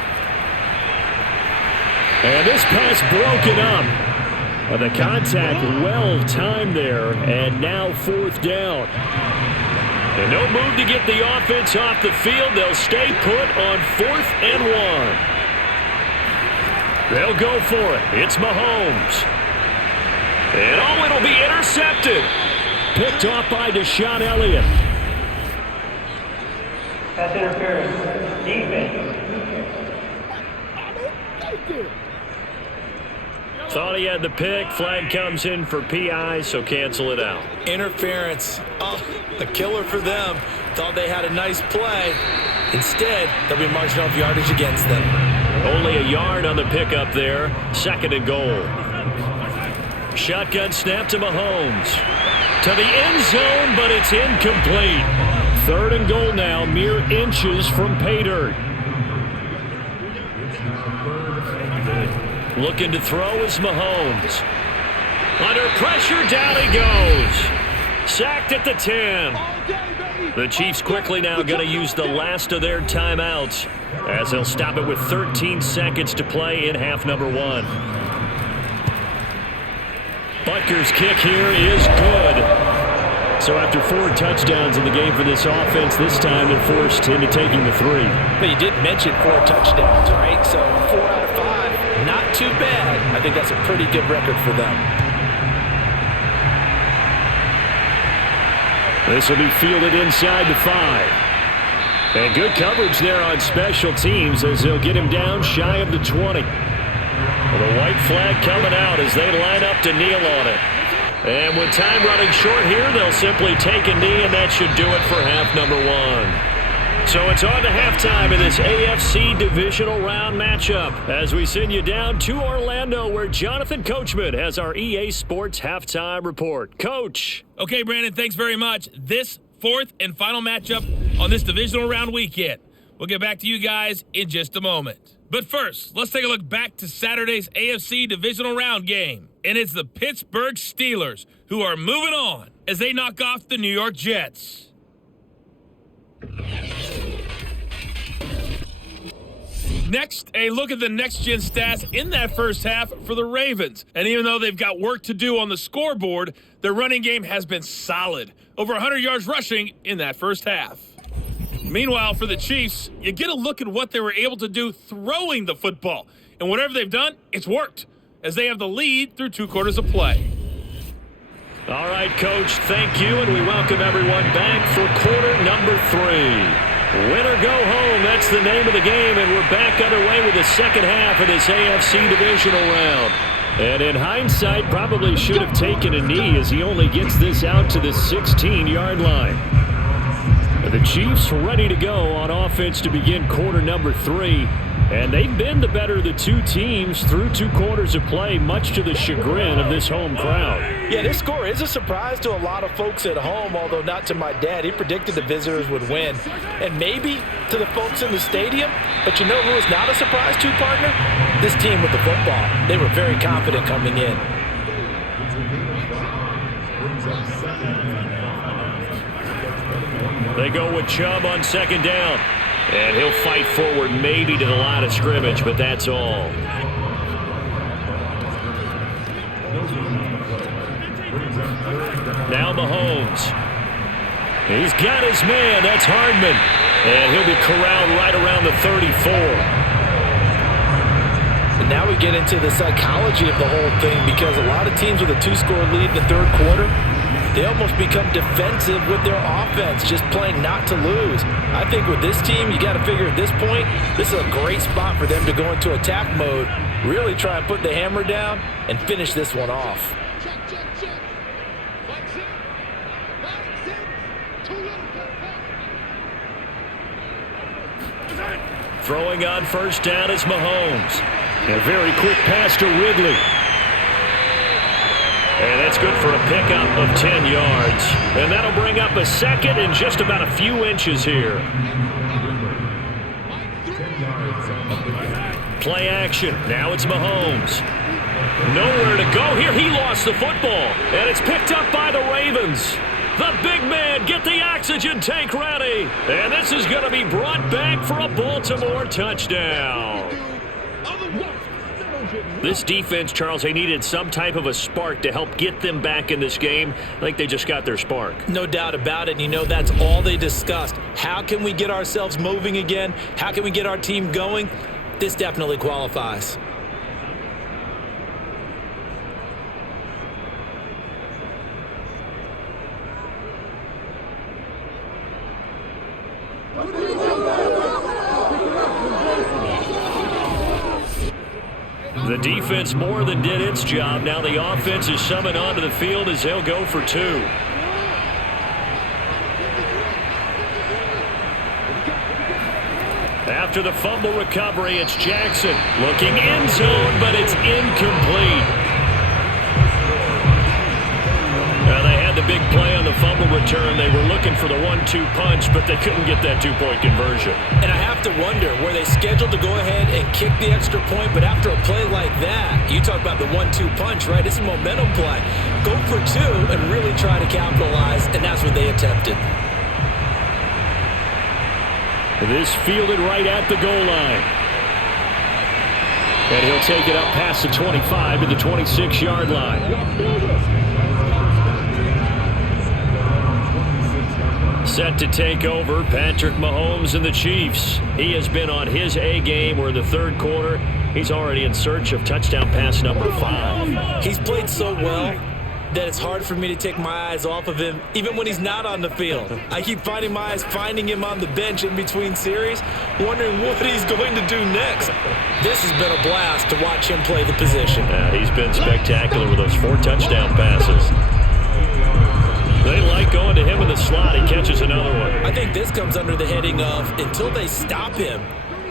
And this pass broken up. The contact well timed there, and now fourth down. And no move to get the offense off the field. They'll stay put on 4th and 1. They'll go for it. It's Mahomes. And oh, it'll be intercepted. Picked off by Deshaun Elliott. Pass interference. Defense. Thought he had the pick. Flag comes in for PI, so cancel it out. Interference. Oh, a killer for them. Thought they had a nice play. Instead, there'll be marginal of yardage against them. Only a yard on the pickup there. Second and goal. Shotgun snap to Mahomes. To the end zone, but it's incomplete. Third and goal now, mere inches from pay dirt. Looking to throw is Mahomes. Under pressure, down he goes. Sacked at the 10. The Chiefs quickly now going to use the last of their timeouts as they'll stop it with 13 seconds to play in half number 1. Butker's kick here is good. So after 4 touchdowns in the game for this offense, this time they're forced into taking the 3. But you did mention 4 touchdowns, right? So 4 out of 5, not too bad. I think that's a pretty good record for them. This will be fielded inside the 5. And good coverage there on special teams as they'll get him down shy of the 20. Well, the white flag coming out as they line up to kneel on it. And with time running short here, they'll simply take a knee, and that should do it for half number 1. So it's on to halftime in this AFC divisional round matchup as we send you down to Orlando where Jonathan Coachman has our EA Sports halftime report. Coach. Okay, Brandon, thanks very much. This 4th and final matchup on this divisional round weekend. We'll get back to you guys in just a moment. But first, let's take a look back to Saturday's AFC divisional round game. And it's the Pittsburgh Steelers who are moving on as they knock off the New York Jets. Next, a look at the next-gen stats in that first half for the Ravens. And even though they've got work to do on the scoreboard, their running game has been solid. Over 100 yards rushing in that first half. Meanwhile, for the Chiefs, you get a look at what they were able to do throwing the football. And whatever they've done, it's worked, as they have the lead through 2 quarters of play. All right, Coach, thank you, and we welcome everyone back for quarter number 3. Win or go home, that's the name of the game, and we're back underway with the second half of this AFC divisional round. And in hindsight, probably should have taken a knee as he only gets this out to the 16-yard line. The Chiefs ready to go on offense to begin quarter number 3. And they've been the better of the 2 teams through 2 quarters of play, much to the chagrin of this home crowd. Yeah, this score is a surprise to a lot of folks at home, although not to my dad. He predicted the visitors would win. And maybe to the folks in the stadium. But you know who is not a surprise to, partner? This team with the football. They were very confident coming in. They go with Chubb on second down. And he'll fight forward maybe to the line of scrimmage, but that's all. Now Mahomes. He's got his man. That's Hardman. And he'll be corralled right around the 34. And now we get into the psychology of the whole thing, because a lot of teams with a 2-score lead in the third quarter, they almost become defensive with their offense, just playing not to lose. I think with this team, you got to figure at this point, this is a great spot for them to go into attack mode, really try and put the hammer down and finish this one off. Throwing on first down is Mahomes. A very quick pass to Ridley. And that's good for a pickup of 10 yards. And that'll bring up a second and just about a few inches here. Play action. Now it's Mahomes. Nowhere to go here. He lost the football. And it's picked up by the Ravens. The big man, get the oxygen tank ready. And this is going to be brought back for a Baltimore touchdown. This defense, Charles, they needed some type of a spark to help get them back in this game. I think they just got their spark. No doubt about it. And you know, that's all they discussed. How can we get ourselves moving again? How can we get our team going? This definitely qualifies. The defense more than did its job. Now the offense is summoned onto the field as they'll go for 2. After the fumble recovery, it's Jackson looking end zone, but it's incomplete. Now they had the big play on the fumble return. They were looking for the 1-2 punch, but they couldn't get that 2-point conversion. And I have to wonder, were they scheduled to go ahead and kick the extra point, but after a play like that, you talk about the 1-2 punch, right? It's a momentum play. Go for 2 and really try to capitalize, and that's what they attempted. This fielded right at the goal line. And he'll take it up past the 25 to the 26-yard line. Set to take over, Patrick Mahomes and the Chiefs. He has been on his A game. We're in the third quarter. He's already in search of touchdown pass number 5. He's played so well that it's hard for me to take my eyes off of him, even when he's not on the field. I keep finding my eyes finding him on the bench in between series, wondering what he's going to do next. This has been a blast to watch him play the position. Yeah, he's been spectacular with those 4 touchdown passes. They like going to him in the slot. He catches another one. I think this comes under the heading of, until they stop him,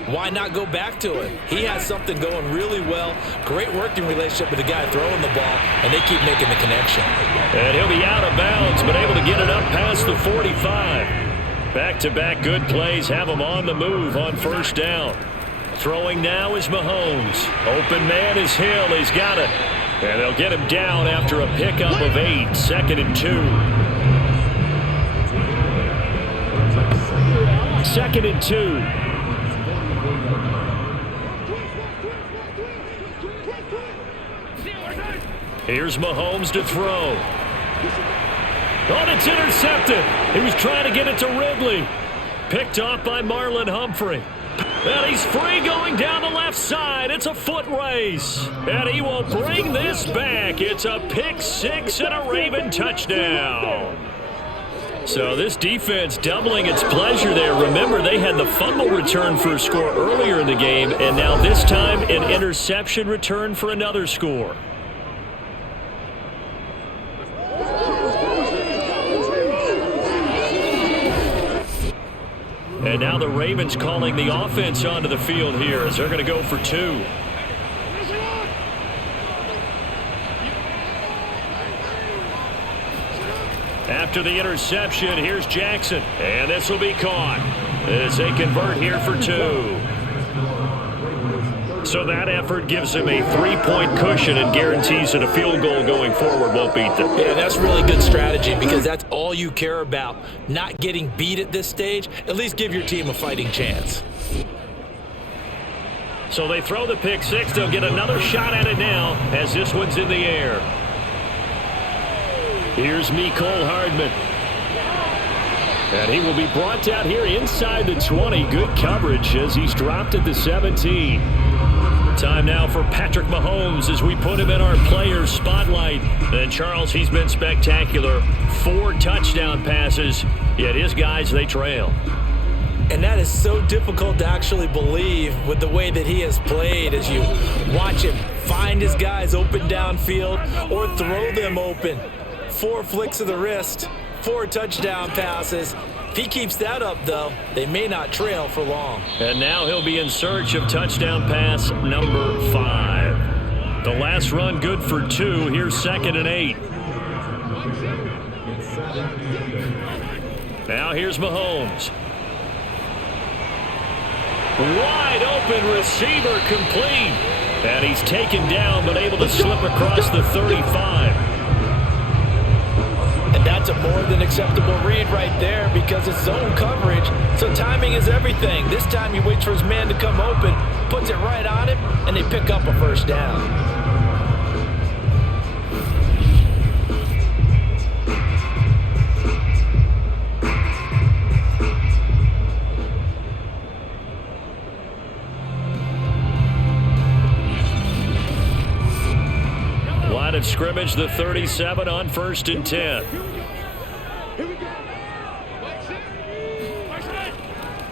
why not go back to it? He has something going really well. Great working relationship with the guy throwing the ball, and they keep making the connection. And he'll be out of bounds, but able to get it up past the 45. Back-to-back good plays have him on the move on first down. Throwing now is Mahomes. Open man is Hill. He's got it. And they'll get him down after a pickup of 8, 2nd and 2. 2nd and 2. Here's Mahomes to throw. Oh, it's intercepted. He was trying to get it to Ridley. Picked off by Marlon Humphrey. And he's free going down the left side. It's a foot race. And he will bring this back. It's a pick six and a Raven touchdown. So this defense doubling its pleasure there. Remember, they had the fumble return for a score earlier in the game, and now this time an interception return for another score. And now the Ravens calling the offense onto the field here as they're going to go for 2. After the interception, here's Jackson. And this will be caught as they convert here for 2. So that effort gives them a 3-point cushion and guarantees that a field goal going forward won't beat them. Yeah, that's really good strategy because that's all you care about. Not getting beat at this stage. At least give your team a fighting chance. So they throw the pick six. They'll get another shot at it now as this one's in the air. Here's Mecole Hardman. And he will be brought down here inside the 20. Good coverage as he's dropped at the 17. Time now for Patrick Mahomes as we put him in our player spotlight. And Charles, he's been spectacular. 4 touchdown passes, yet his guys, they trail. And that is so difficult to actually believe with the way that he has played as you watch him find his guys open downfield or throw them open. 4 flicks of the wrist, 4 touchdown passes. If he keeps that up, though, they may not trail for long. And now he'll be in search of touchdown pass number 5. The last run good for 2. Here's 2nd and 8. Now here's Mahomes. Wide open receiver complete. And he's taken down but able to slip across the 35. And that's a more than acceptable read right there because it's zone coverage. So timing is everything. This time he waits for his man to come open, puts it right on him, and they pick up a first down. Line of scrimmage, the 37 on 1st and 10.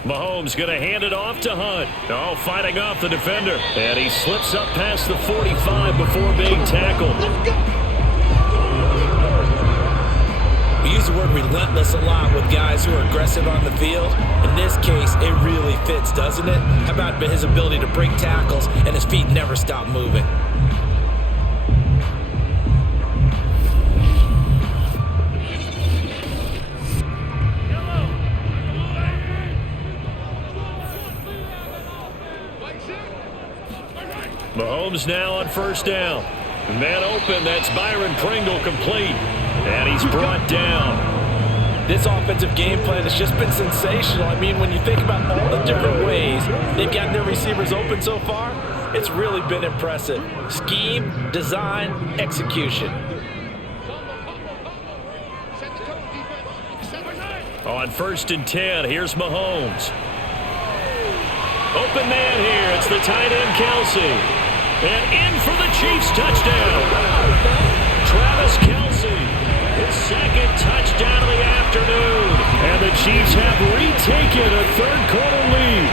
Mahomes going to hand it off to Hunt. Oh, fighting off the defender. And he slips up past the 45 before being tackled. We use the word relentless a lot with guys who are aggressive on the field. In this case, it really fits, doesn't it? How about his ability to break tackles and his feet never stop moving? Mahomes now on 1st down. Man open, that's Byron Pringle complete. And he's brought down. This offensive game plan has just been sensational. I mean, when you think about all the different ways they've gotten their receivers open so far, it's really been impressive. Scheme, design, execution. On 1st and 10, here's Mahomes. Open man here. It's the tight end, Kelsey. And in for the Chiefs touchdown. Travis Kelsey, his 2nd touchdown of the afternoon. And the Chiefs have retaken a 3rd-quarter lead.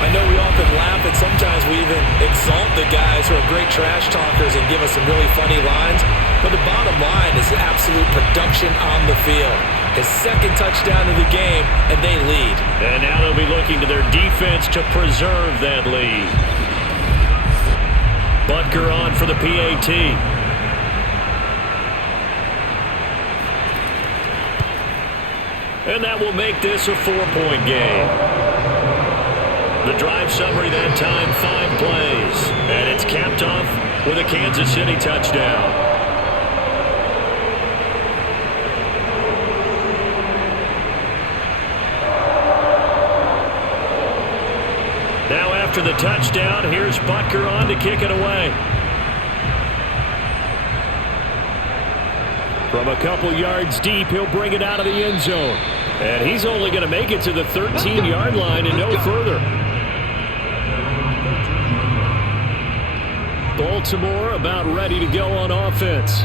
I know we often laugh and sometimes we even exalt the guys who are great trash talkers and give us some really funny lines. But the bottom line is absolute production on the field. His 2nd touchdown of the game, and they lead. And now they'll be looking to their defense to preserve that lead. Butker on for the PAT. And that will make this a 4-point game. The drive summary that time, 5 plays. And it's capped off with a Kansas City touchdown. After the touchdown, here's Butker on to kick it away. From a couple yards deep, he'll bring it out of the end zone. And he's only going to make it to the 13-yard line and no further. Baltimore about ready to go on offense.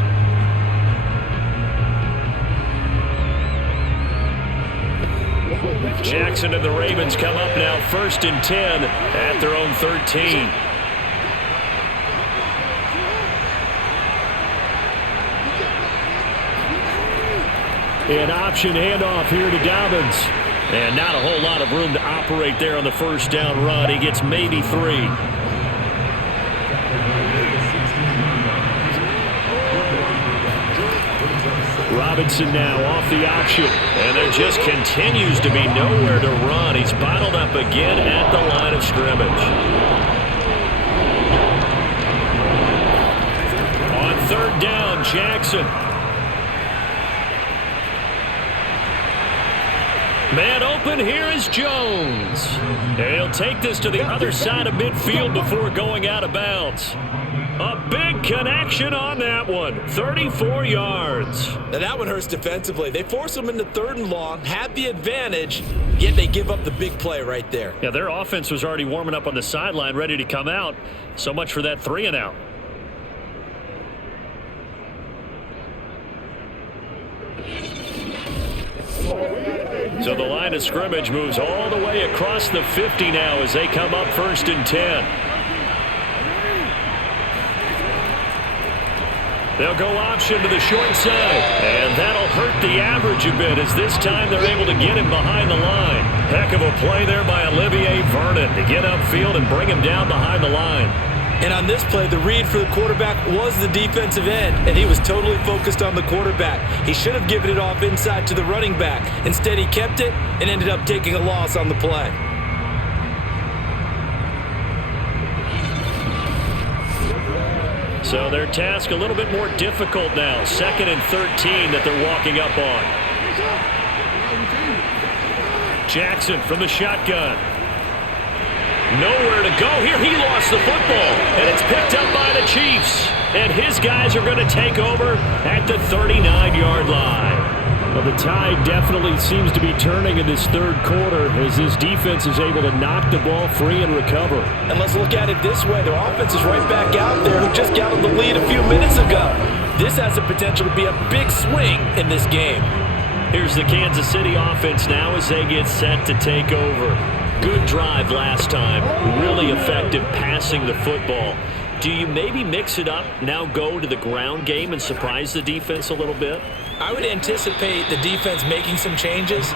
Jackson and the Ravens come up now 1st and 10 at their own 13. An option handoff here to Dobbins. And not a whole lot of room to operate there on the first down run. He gets maybe 3. Robinson now off the option. And there just continues to be nowhere to run. He's bottled up again at the line of scrimmage. On 3rd down, Jackson. Man open, here is Jones. And he'll take this to the other side of midfield before going out of bounds. A big connection on that one. 34 yards. Now that one hurts defensively. They force him into 3rd and long, had the advantage, yet they give up the big play right there. Yeah, their offense was already warming up on the sideline, ready to come out. So much for that 3 and out. So the line of scrimmage moves all the way across the 50 now as they come up 1st and 10. They'll go option to the short side, and that'll hurt the average a bit as this time they're able to get him behind the line. Heck of a play there by Olivier Vernon to get upfield and bring him down behind the line. And on this play, the read for the quarterback was the defensive end, and he was totally focused on the quarterback. He should have given it off inside to the running back. Instead, he kept it and ended up taking a loss on the play. So their task a little bit more difficult now. 2nd and 13 that they're walking up on. Jackson from the shotgun. Nowhere to go here. He lost the football, and it's picked up by the Chiefs. And his guys are going to take over at the 39-yard line. Well, the tide definitely seems to be turning in this 3rd quarter as this defense is able to knock the ball free and recover. And let's look at it this way. Their offense is right back out there who just got on the lead a few minutes ago. This has the potential to be a big swing in this game. Here's the Kansas City offense now as they get set to take over. Good drive last time. Really effective passing the football. Do you maybe mix it up, now go to the ground game and surprise the defense a little bit? I would anticipate the defense making some changes,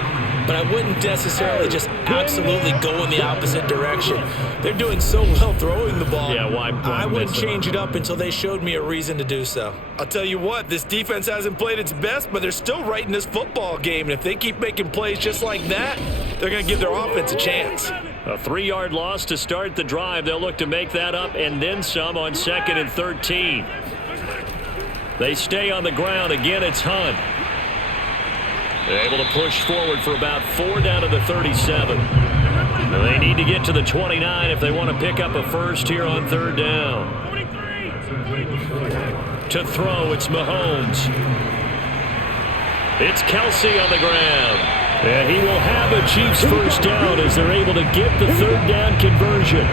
but I wouldn't necessarily just absolutely go in the opposite direction. They're doing so well throwing the ball. Yeah, why I wouldn't change it up until they showed me a reason to do so. I'll tell you what, this defense hasn't played its best, but they're still right in this football game. And if they keep making plays just like that, they're going to give their offense a chance. A 3-yard loss to start the drive. They'll look to make that up and then some on 2nd and 13. They stay on the ground. Again, it's Hunt. They're able to push forward for about 4 down to the 37. They need to get to the 29 if they want to pick up a first here on 3rd down. To throw, it's Mahomes. It's Kelsey on the ground. And he will have a Chiefs first down as they're able to get the 3rd down conversion.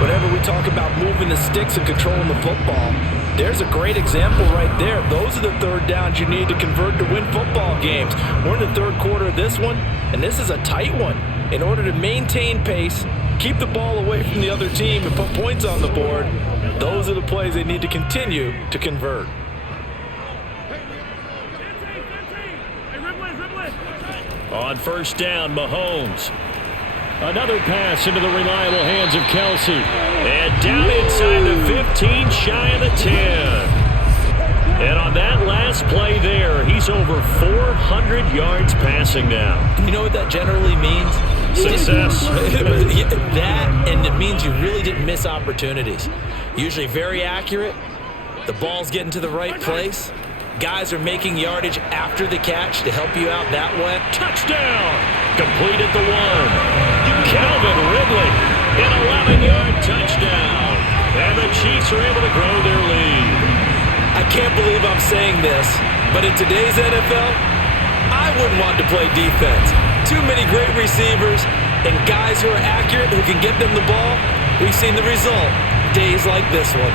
Whenever we talk about moving the sticks and controlling the football, there's a great example right there. Those are the 3rd downs you need to convert to win football games. We're in the 3rd quarter of this one, and this is a tight one. In order to maintain pace, keep the ball away from the other team, and put points on the board, those are the plays they need to continue to convert. On 1st down, Mahomes. Another pass into the reliable hands of Kelsey. And down inside the 15, shy of the 10. And on that last play there, he's over 400 yards passing now. You know what that generally means? Success. That, and it means you really didn't miss opportunities. Usually very accurate. The ball's getting to the right place. Guys are making yardage after the catch to help you out that way. Touchdown! Complete at the 1. Calvin Ridley An 11-yard touchdown. And the Chiefs are able to grow their lead. I can't believe I'm saying this, but in today's NFL, I wouldn't want to play defense. Too many great receivers and guys who are accurate who can get them the ball. We've seen the result. Days like this one.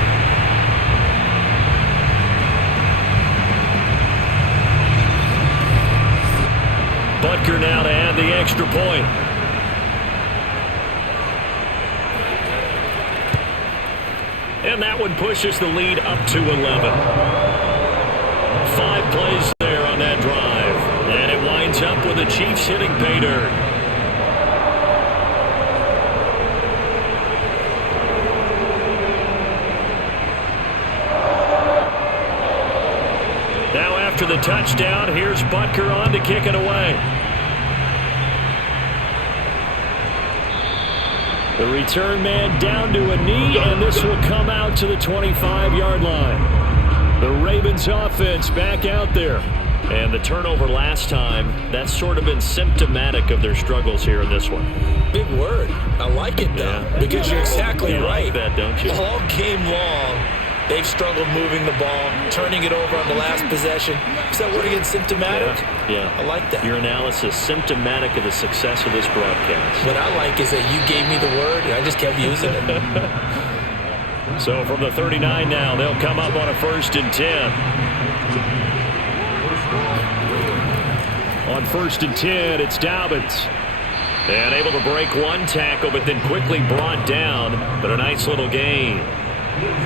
Butker now to add the extra point. And that one pushes the lead up to 11. 5 plays there on that drive. And it winds up with the Chiefs hitting pay dirt. Now after the touchdown, here's Butker on to kick it away. The return man down to a knee, and this will come out to the 25-yard line. The Ravens offense back out there. And the turnover last time, that's sort of been symptomatic of their struggles here in this one. Big word. I like it, though, because you're exactly right. You like that, don't you? All game long, they've struggled moving the ball, turning it over on the last possession. Is that word again, symptomatic? Yeah. I like that. Your analysis, symptomatic of the success of this broadcast. What I like is that you gave me the word, and I just kept using it. So from the 39 now, they'll come up on a 1st and 10. On 1st and 10, it's Dobbins. And able to break one tackle, but then quickly brought down. But a nice little gain.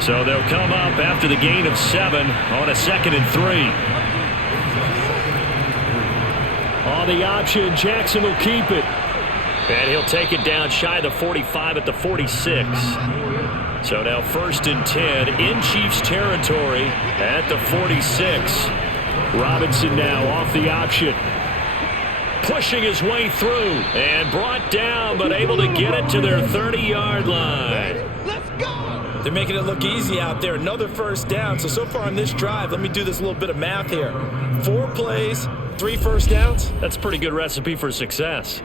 So they'll come up after the gain of 7 on a 2nd and 3. On the option, Jackson will keep it. And he'll take it down shy of the 45 at the 46. So now 1st and 10 in Chiefs territory at the 46. Robinson now off the option. Pushing his way through and brought down, but able to get it to their 30-yard line. Let's go! They're making it look easy out there. Another 1st down. So far on this drive, let me do this little bit of math here. 4 plays, 3 first downs. That's a pretty good recipe for success.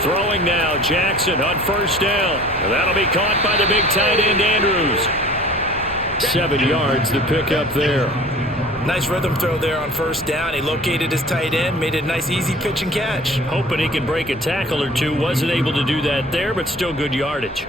Throwing now, Jackson on 1st down. And that'll be caught by the big tight end, Andrews. 7 yards to pick up there. Nice rhythm throw there on 1st down. He located his tight end, made it a nice easy pitch and catch. Hoping he can break a tackle or two. Wasn't able to do that there, but still good yardage.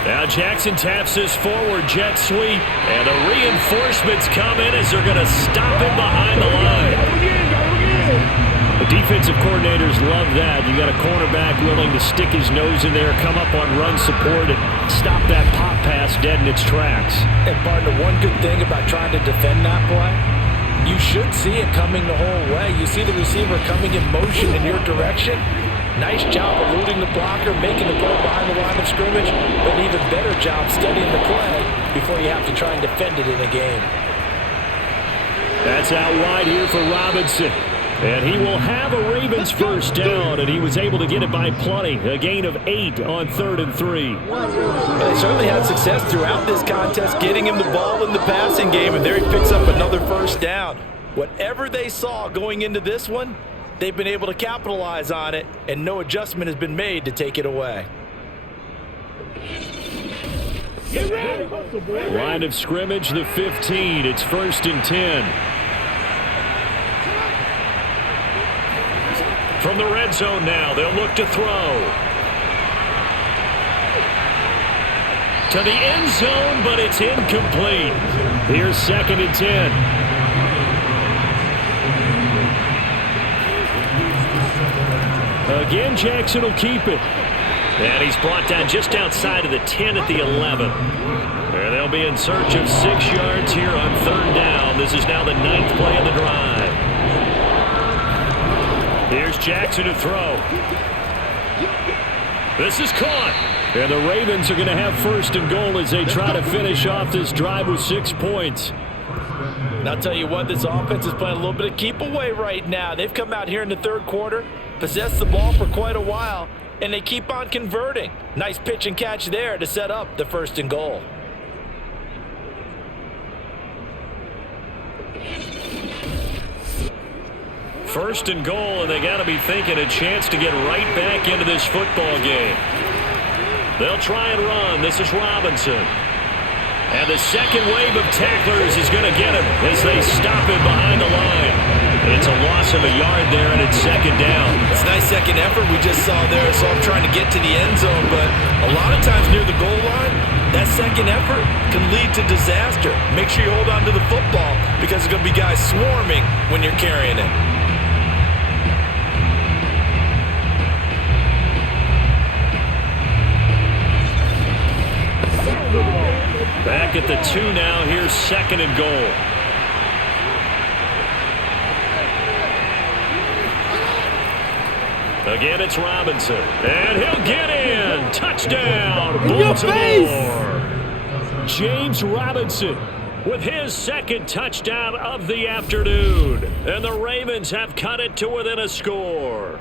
Now Jackson taps this forward jet sweep, and the reinforcements come in as they're going to stop him behind the line. The defensive coordinators love that. You got a cornerback willing to stick his nose in there, come up on run support, and stop that pop pass dead in its tracks. And partner, one good thing about trying to defend that play, you should see it coming the whole way. You see the receiver coming in motion in your direction. Nice job eluding the blocker, making the play behind the line of scrimmage, but an even better job studying the play before you have to try and defend it in a game. That's out wide here for Robinson. And he will have a Ravens 1st down, and he was able to get it by plenty. A gain of 8 on 3rd and 3. And they certainly had success throughout this contest, getting him the ball in the passing game, and there he picks up another 1st down. Whatever they saw going into this one, they've been able to capitalize on it, and no adjustment has been made to take it away. Line of scrimmage, the 15. It's 1st and 10. From the red zone now, they'll look to throw. To the end zone, but it's incomplete. Here's 2nd and 10. Again, Jackson will keep it. And he's brought down just outside of the 10 at the 11. And they'll be in search of 6 yards here on 3rd down. This is now the 9th play of the drive. Here's Jackson to throw. This is caught. And the Ravens are going to have first and goal as they try to finish off this drive with 6 points. And I'll tell you what, this offense is playing a little bit of keep away right now. They've come out here in the third quarter, possessed the ball for quite a while, and they keep on converting. Nice pitch and catch there to set up the first and goal. First and goal, and they got to be thinking a chance to get right back into this football game. They'll try and run. This is Robinson. And the second wave of tacklers is going to get him as they stop him behind the line. It's a loss of a yard there, and it's second down. It's a nice second effort we just saw there. So I'm trying to get to the end zone, but a lot of times near the goal line, that second effort can lead to disaster. Make sure you hold on to the football because there's going to be guys swarming when you're carrying it. Back at the 2 now. Here's second and goal. Again, it's Robinson. And he'll get in. Touchdown. Baltimore. James Robinson with his second touchdown of the afternoon. And the Ravens have cut it to within a score.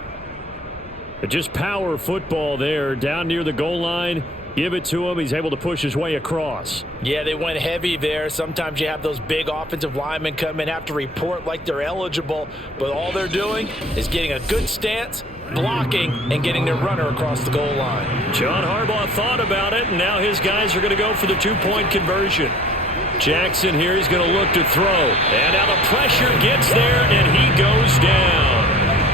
Just power football there down near the goal line. Give it to him. He's able to push his way across. Yeah, they went heavy there. Sometimes you have those big offensive linemen come in, have to report like they're eligible, but all they're doing is getting a good stance, blocking, and getting their runner across the goal line. John Harbaugh thought about it, and now his guys are going to go for the 2-point conversion. Jackson here is going to look to throw. And now the pressure gets there, and he goes down.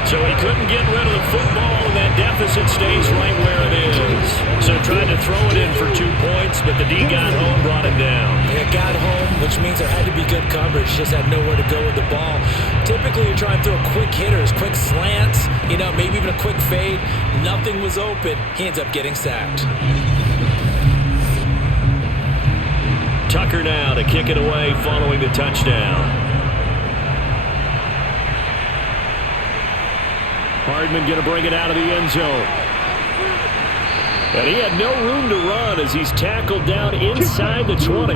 So he couldn't get rid of the football, and that deficit stays right where it is. So tried to throw it in for 2 points, but the D got home, brought him down. Yeah, got home, which means there had to be good coverage. Just had nowhere to go with the ball. Typically, you're trying to throw quick hitters, quick slants, maybe even a quick fade. Nothing was open. He ends up getting sacked. Tucker now to kick it away following the touchdown. Hardman going to bring it out of the end zone. And he had no room to run as he's tackled down inside the 20.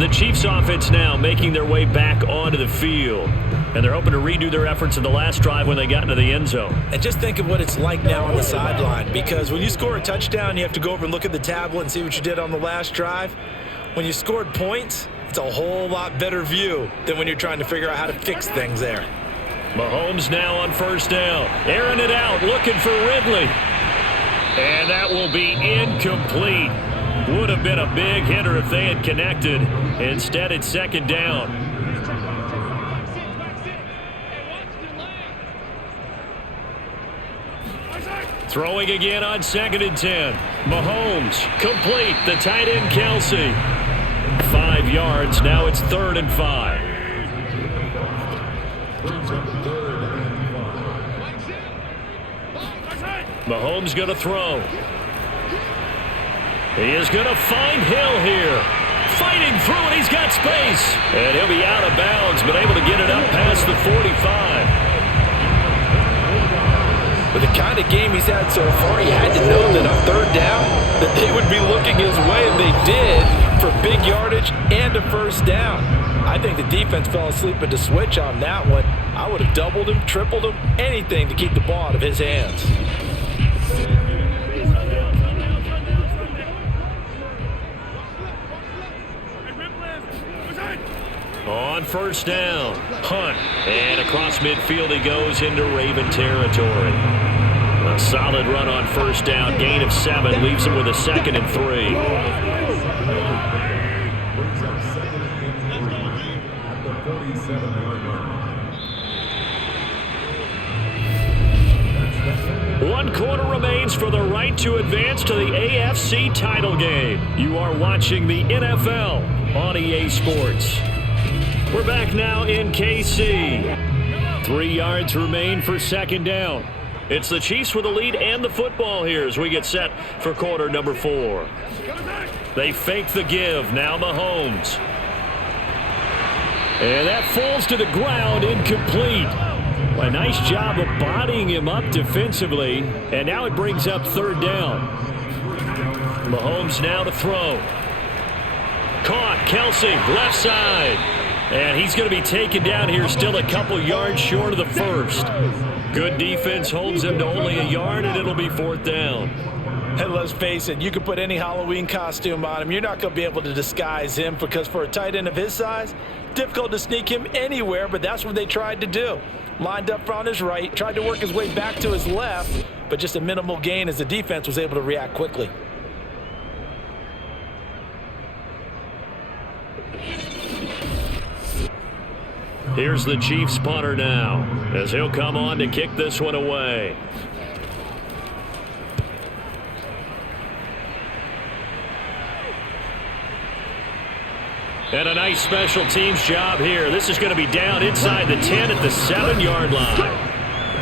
The Chiefs offense now making their way back onto the field. And they're hoping to redo their efforts in the last drive when they got into the end zone. And just think of what it's like now on the sideline, because when you score a touchdown, you have to go over and look at the tablet and see what you did on the last drive. When you scored points, it's a whole lot better view than when you're trying to figure out how to fix things there. Mahomes now on first down. Airing it out, looking for Ridley. And that will be incomplete. Would have been a big hitter if they had connected. Instead, it's second down. Throwing again on 2nd and 10. Mahomes complete. The tight end Kelsey. 5 yards. Now it's 3rd and 5. Mahomes going to throw. He is going to find Hill here. Fighting through it. He's got space. And he'll be out of bounds, but able to get it up past the 45. With the kind of game he's had so far, you had to know that on 3rd down that they would be looking his way, and they did, for big yardage and a first down. I think the defense fell asleep at the switch on that one. I would have doubled him, tripled him, anything to keep the ball out of his hands. On first down, Hunt. And across midfield he goes into Raven territory. A solid run on first down. Gain of 7 leaves him with a 2nd and 3. One quarter remains for the right to advance to the AFC title game. You are watching the NFL on EA Sports. We're back now in KC. 3 yards remain for second down. It's the Chiefs with the lead and the football here as we get set for quarter number 4. They fake the give. Now Mahomes. And that falls to the ground, incomplete. A nice job of bodying him up defensively, and now it brings up third down. Mahomes now to throw. Caught, Kelsey, left side. And he's going to be taken down here, still a couple yards short of the first. Good defense holds him to only a yard, and it'll be fourth down. And let's face it, you can put any Halloween costume on him. You're not going to be able to disguise him, because for a tight end of his size, difficult to sneak him anywhere, but that's what they tried to do. Lined up on his right, tried to work his way back to his left, but just a minimal gain as the defense was able to react quickly. Here's the Chiefs punter now, as he'll come on to kick this one away. And a nice special teams job here. This is going to be down inside the 10 at the 7-yard line.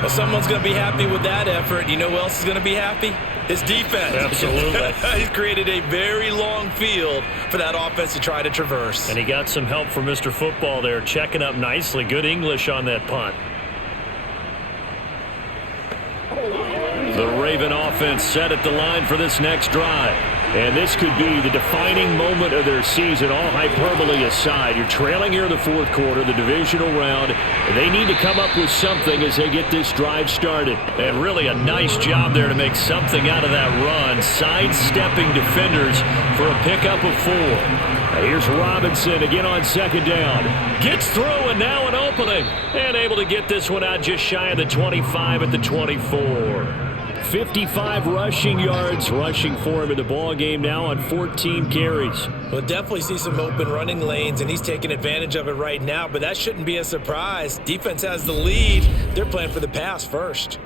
Well, someone's going to be happy with that effort. You know who else is going to be happy? His defense. Absolutely. He's created a very long field for that offense to try to traverse. And he got some help from Mr. Football there, checking up nicely. Good English on that punt. The Raven offense set at the line for this next drive. And this could be the defining moment of their season, all hyperbole aside. You're trailing here in the fourth quarter, the divisional round, and they need to come up with something as they get this drive started. And really a nice job there to make something out of that run, sidestepping defenders for a pickup of 4. Here's Robinson again on second down. Gets through, and now an opening. And able to get this one out just shy of the 25 at the 24. 55 rushing yards rushing for him in the ball game now on 14 carries. We'll definitely see some open running lanes, and he's taking advantage of it right now, but that shouldn't be a surprise. Defense has the lead. They're playing for the pass first.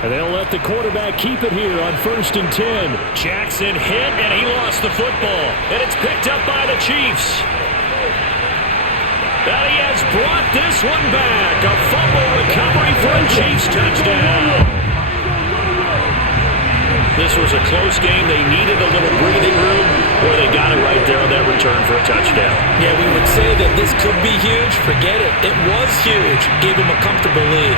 And they'll let the quarterback keep it here on 1st and 10. Jackson hit, and he lost the football. And it's picked up by the Chiefs. And he has brought this one back. A fumble recovery for a Chiefs touchdown. This was a close game. They needed a little breathing room, or they got it right there on that return for a touchdown. Yeah, we would say that this could be huge. Forget it. It was huge. Gave him a comfortable lead.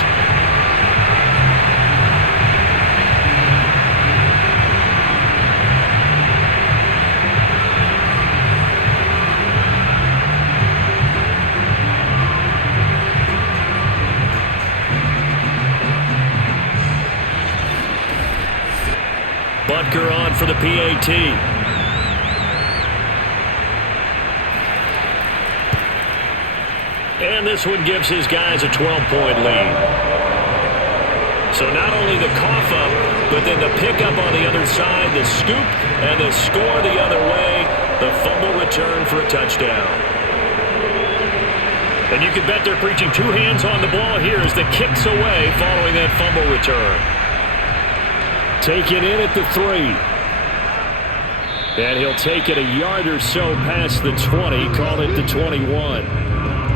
Butker on for the PAT. And this one gives his guys a 12-point lead. So not only the cough up, but then the pickup on the other side, the scoop, and the score the other way, the fumble return for a touchdown. And you can bet they're preaching 2 hands on the ball here as the kick's away following that fumble return. Taken in at the 3. And he'll take it a yard or so past the 20, call it the 21.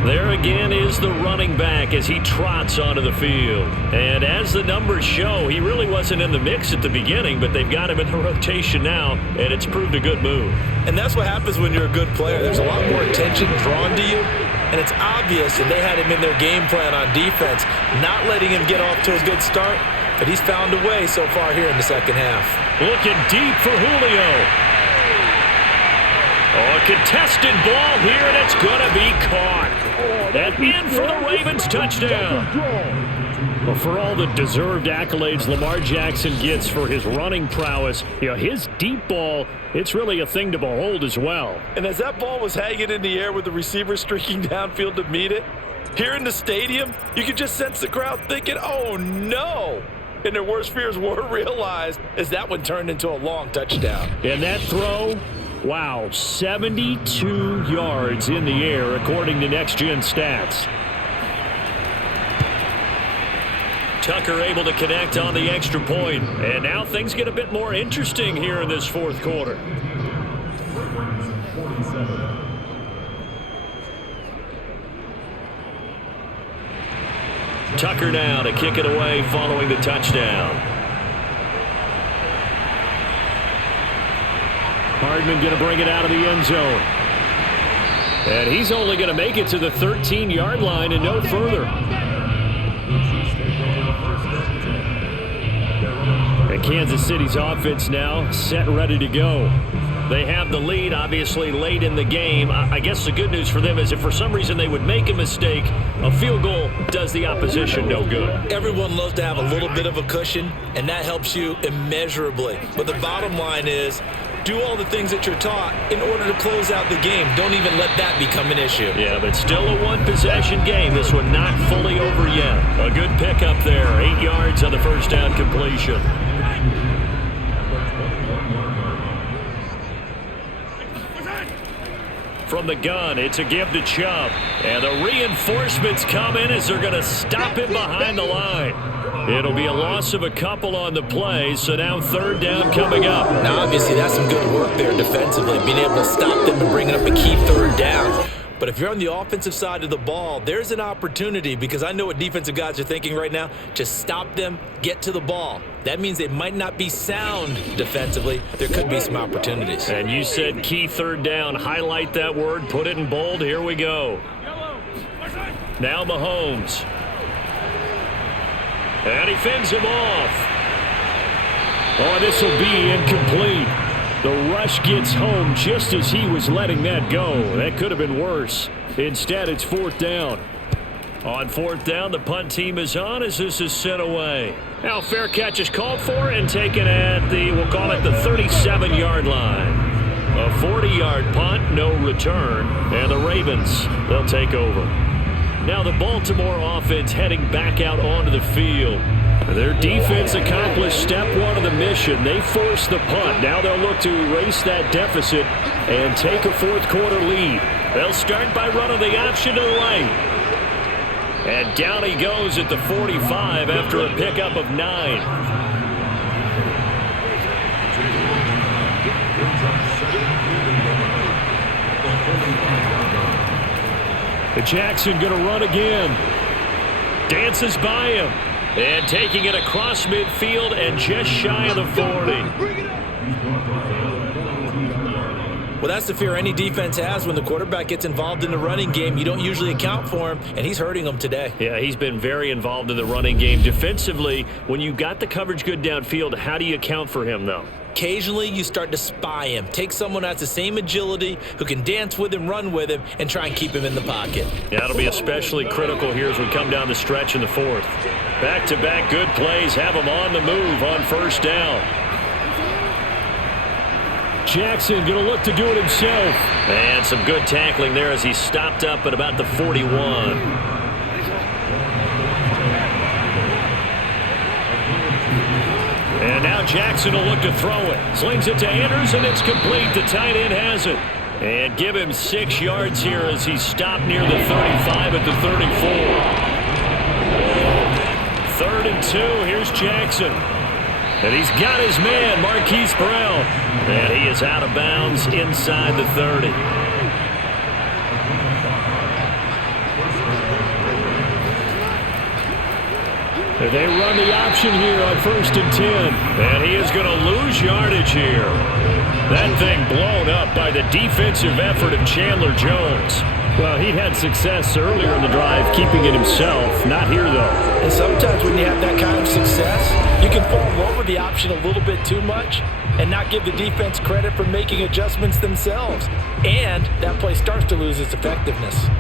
There again is the running back as he trots onto the field. And as the numbers show, he really wasn't in the mix at the beginning, but they've got him in the rotation now, and it's proved a good move. And that's what happens when you're a good player. There's a lot more attention drawn to you, and it's obvious that they had him in their game plan on defense, not letting him get off to a good start. But he's found a way so far here in the second half. Looking deep for Julio. Oh, a contested ball here, and it's going to be caught. And in for the Ravens touchdown. Well, for all the deserved accolades Lamar Jackson gets for his running prowess, you know, his deep ball, it's really a thing to behold as well. And as that ball was hanging in the air with the receiver streaking downfield to meet it, here in the stadium, you could just sense the crowd thinking, oh, no. And their worst fears were realized as that one turned into a long touchdown. And that throw, wow, 72 yards in the air according to Next Gen Stats. Tucker able to connect on the extra point. And now things get a bit more interesting here in this fourth quarter. Tucker now to kick it away following the touchdown. Hardman going to bring it out of the end zone. And he's only going to make it to the 13-yard line and no further. And Kansas City's offense now set and ready to go. They have the lead, obviously, late in the game. I guess the good news for them is if for some reason they would make a mistake, a field goal does the opposition no good. Everyone loves to have a little bit of a cushion, and that helps you immeasurably. But the bottom line is, do all the things that you're taught in order to close out the game. Don't even let that become an issue. Yeah, but still a one-possession game. This one not fully over yet. A good pickup there. 8 yards on the first down completion. From the gun, it's a give to Chubb. And the reinforcements come in as they're going to stop him behind the line. It'll be a loss of a couple on the play, so now third down coming up. Now, obviously, that's some good work there defensively, being able to stop them and bringing up a key third down. But if you're on the offensive side of the ball, there's an opportunity, because I know what defensive guys are thinking right now. Just stop them, get to the ball. That means they might not be sound defensively. There could be some opportunities. And you said key third down. Highlight that word, put it in bold. Here we go. Now Mahomes. And he fends him off. Oh, this will be incomplete. The rush gets home just as he was letting that go. That could have been worse. Instead, it's fourth down. On fourth down, the punt team is on as this is sent away. Now, fair catch is called for and taken at the, we'll call it the 37-yard line. A 40-yard punt, no return. And the Ravens, they'll take over. Now the Baltimore offense heading back out onto the field. Their defense accomplished step one of the mission. They forced the punt. Now they'll look to erase that deficit and take a fourth quarter lead. They'll start by running the option to the right. And down he goes at the 45 after a pickup of 9. Jackson going to run again. Dances by him. And taking it across midfield and just shy of the 40. Well, that's the fear any defense has when the quarterback gets involved in the running game. You don't usually account for him, and he's hurting them today. Yeah, he's been very involved in the running game. Defensively, when you got the coverage good downfield, how do you account for him, though? Occasionally, you start to spy him. Take someone who has the same agility, who can dance with him, run with him, and try and keep him in the pocket. Yeah, that'll be especially critical here as we come down the stretch in the fourth. Back-to-back good plays have him on the move on first down. Jackson going to look to do it himself. And some good tackling there as he stopped up at about the 41. And now Jackson will look to throw it. Slings it to Andrews, and it's complete. The tight end has it. And give him 6 yards here as he stopped near the 35 at the 34. 3rd and 2. Here's Jackson. And he's got his man, Marquise Brown. And he is out of bounds inside the 30. They run the option here on 1st and 10. And he is going to lose yardage here. That thing blown up by the defensive effort of Chandler Jones. Well, he'd had success earlier in the drive keeping it himself. Not here, though. And sometimes when you have that kind of success, you can fall over the option a little bit too much and not give the defense credit for making adjustments themselves. And that play starts to lose its effectiveness.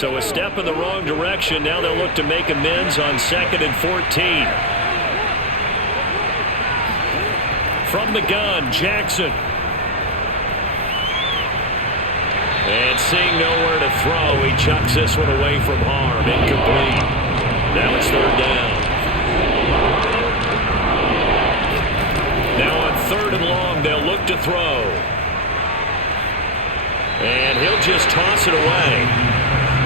So a step in the wrong direction. Now they'll look to make amends on 2nd and 14. From the gun, Jackson. And seeing nowhere to throw, he chucks this one away from harm. Incomplete. Now it's 3rd down. Now on 3rd and long, they'll look to throw. And he'll just toss it away.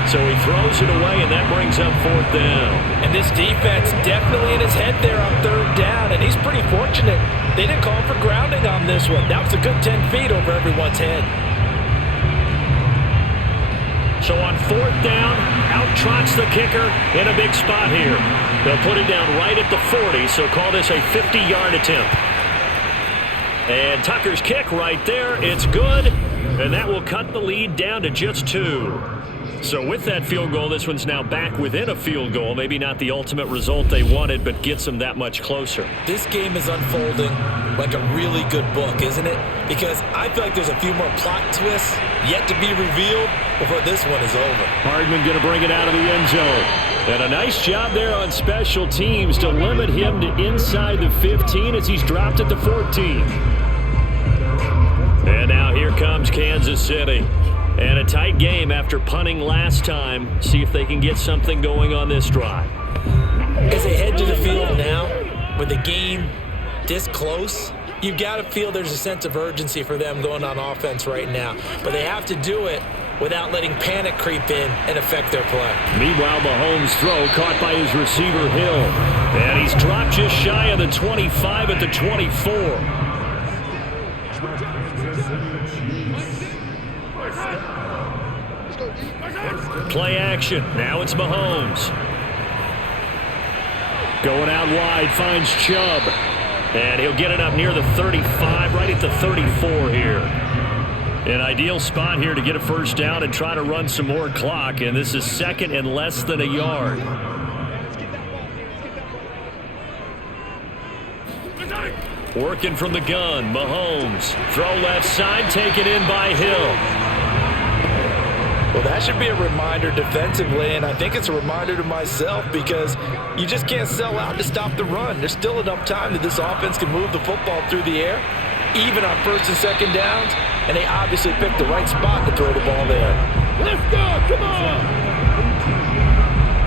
So he throws it away, and that brings up 4th down. And this defense definitely in his head there on 3rd down, and he's pretty fortunate. They didn't call for grounding on this one. That was a good 10 feet over everyone's head. So on 4th down, out trots the kicker in a big spot here. They'll put it down right at the 40, so call this a 50-yard attempt. And Tucker's kick right there, it's good, and that will cut the lead down to just 2. So with that field goal, this one's now back within a field goal. Maybe not the ultimate result they wanted, but gets them that much closer. This game is unfolding like a really good book, isn't it? Because I feel like there's a few more plot twists yet to be revealed before this one is over. Hardman going to bring it out of the end zone. And a nice job there on special teams to limit him to inside the 15 as he's dropped at the 14. And now here comes Kansas City. And a tight game after punting last time. See if they can get something going on this drive. As they head to the field now, with the game this close, you've got to feel there's a sense of urgency for them going on offense right now. But they have to do it without letting panic creep in and affect their play. Meanwhile, Mahomes' throw caught by his receiver Hill. And he's dropped just shy of the 25 at the 24. Play action. Now it's Mahomes. Going out wide, finds Chubb. And he'll get it up near the 35, right at the 34 here. An ideal spot here to get a first down and try to run some more clock. And this is 2nd and less than a yard. Working from the gun, Mahomes. Throw left side, taken in by Hill. Well, that should be a reminder defensively, and I think it's a reminder to myself because you just can't sell out to stop the run. There's still enough time that this offense can move the football through the air, even on 1st and 2nd downs, and they obviously picked the right spot to throw the ball there. Let's go, come on!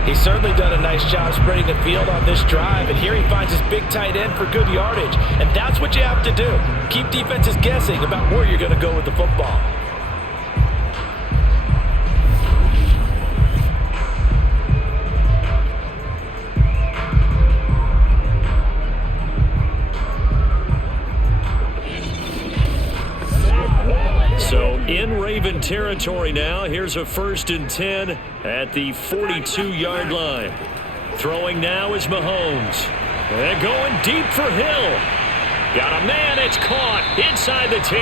He's certainly done a nice job spreading the field on this drive, and here he finds his big tight end for good yardage, and that's what you have to do. Keep defenses guessing about where you're going to go with the football. So in Raven territory now, here's a 1st and 10 at the 42-yard line. Throwing now is Mahomes. And going deep for Hill. Got a man, it's caught inside the 10.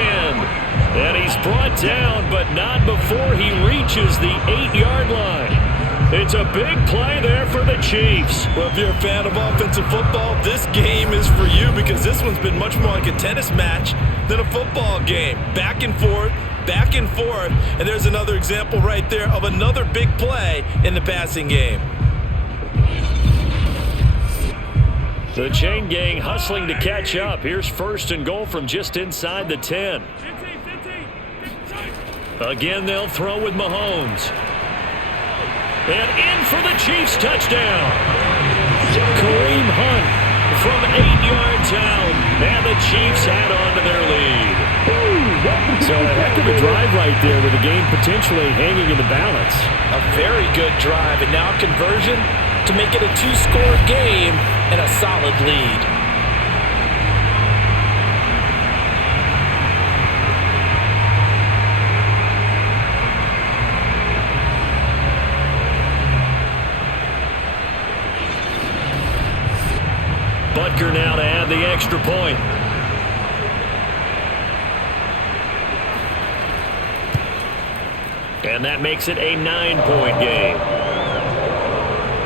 And he's brought down, but not before he reaches the 8-yard line. It's a big play there for the Chiefs. Well, if you're a fan of offensive football, this game is for you because this one's been much more like a tennis match than a football game. Back and forth, and there's another example right there of another big play in the passing game. The chain gang hustling to catch up. Here's 1st and goal from just inside the 10. Again, they'll throw with Mahomes. And in for the Chiefs touchdown. Kareem Hunt from 8 yards out. And the Chiefs add on to their lead. So a heck of a drive right there with the game potentially hanging in the balance. A very good drive, and now conversion to make it a 2-score game and a solid lead. Butker now to add the extra point. And that makes it a 9-point game.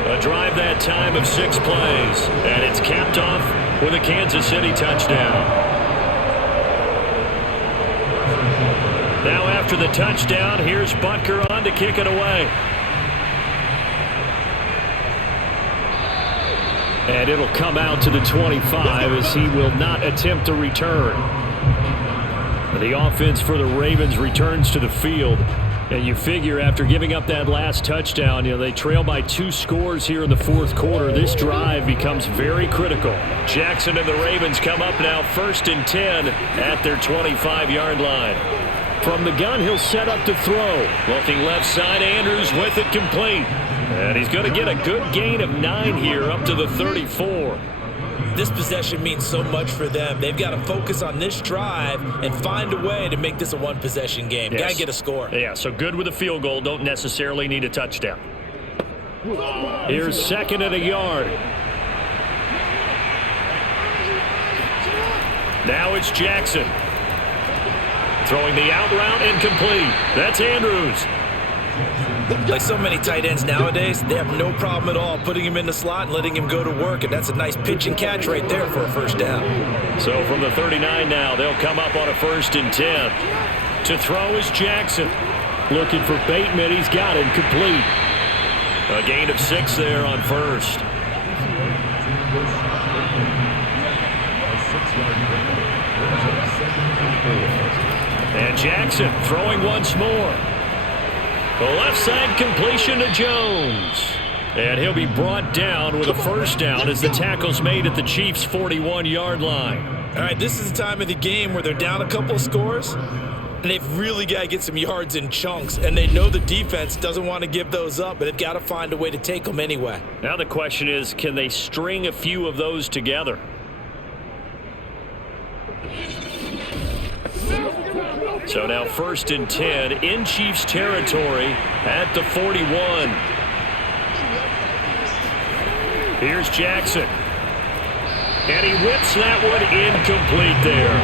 A drive that time of 6 plays. And it's capped off with a Kansas City touchdown. Now after the touchdown, here's Butker on to kick it away. And it'll come out to the 25 as he will not attempt to return. The offense for the Ravens returns to the field. And you figure after giving up that last touchdown, they trail by 2 scores here in the 4th quarter. This drive becomes very critical. Jackson and the Ravens come up now 1st and 10 at their 25-yard line. From the gun, he'll set up to throw. Looking left side, Andrews with it complete. And he's going to get a good gain of 9 here up to the 34. This possession means so much for them. They've got to focus on this drive and find a way to make this a one-possession game. Yes. Got to get a score. Yeah, so good with a field goal. Don't necessarily need a touchdown. Here's second and a yard. Now it's Jackson. Throwing the out route incomplete. That's Andrews. Like so many tight ends nowadays, they have no problem at all putting him in the slot and letting him go to work, and that's a nice pitch and catch right there for a first down. So from the 39 now, they'll come up on a 1st and 10. To throw is Jackson. Looking for Bateman. He's got him complete. A gain of 6 there on first. And Jackson throwing once more. The left side completion to Jones. And he'll be brought down with a first down as the tackle's made at the Chiefs' 41-yard line. All right, this is the time of the game where they're down a couple of scores, and they've really got to get some yards in chunks, and they know the defense doesn't want to give those up, but they've got to find a way to take them anyway. Now the question is, can they string a few of those together? So now 1st and 10 in Chiefs territory at the 41. Here's Jackson. And he whips that one incomplete there.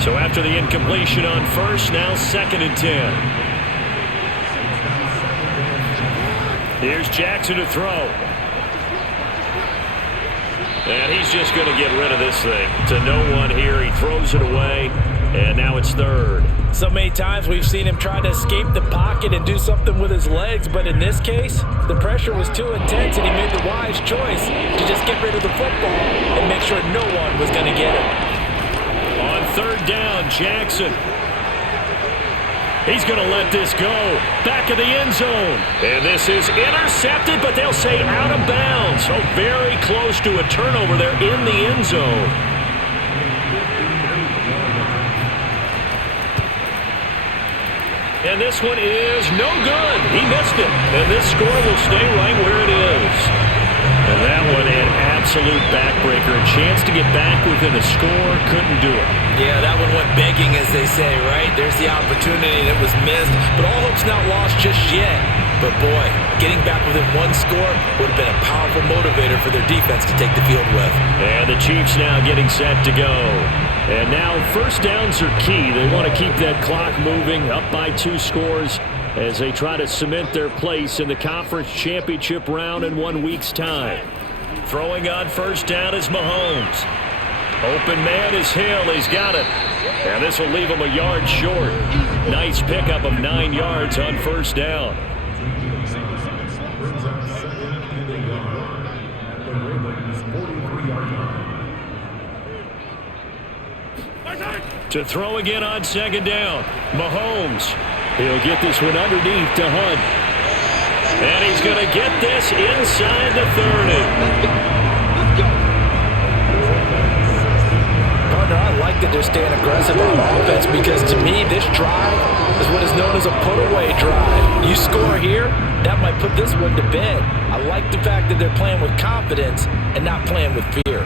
So after the incompletion on first, now 2nd and 10. Here's Jackson to throw. And he's just going to get rid of this thing. To no one here. He throws it away. And now it's 3rd. So many times we've seen him try to escape the pocket and do something with his legs, but in this case, the pressure was too intense and he made the wise choice to just get rid of the football and make sure no one was going to get it. On 3rd down, Jackson. He's going to let this go. Back of the end zone. And this is intercepted, but they'll say out of bounds. So very close to a turnover there in the end zone. And this one is no good. He missed it. And this score will stay right where it is. And that one an absolute backbreaker. A chance to get back within a score. Couldn't do it. Yeah, that one went begging, as they say, right? There's the opportunity, and it was missed. But all hope's not lost just yet. But, boy, getting back within one score would have been a powerful motivator for their defense to take the field with. And the Chiefs now getting set to go. And now first downs are key. They want to keep that clock moving, up by 2 scores as they try to cement their place in the conference championship round in 1 week's time. Throwing on first down is Mahomes. Open man is Hill. He's got it. And this will leave him a yard short. Nice pickup of 9 yards on first down. To throw again on 2nd down. Mahomes. He'll get this one underneath to Hunt. And he's going to get this inside the 30. Partner, I like that they're staying aggressive on offense because to me, this drive is what is known as a put-away drive. You score here, that might put this one to bed. I like the fact that they're playing with confidence and not playing with fear.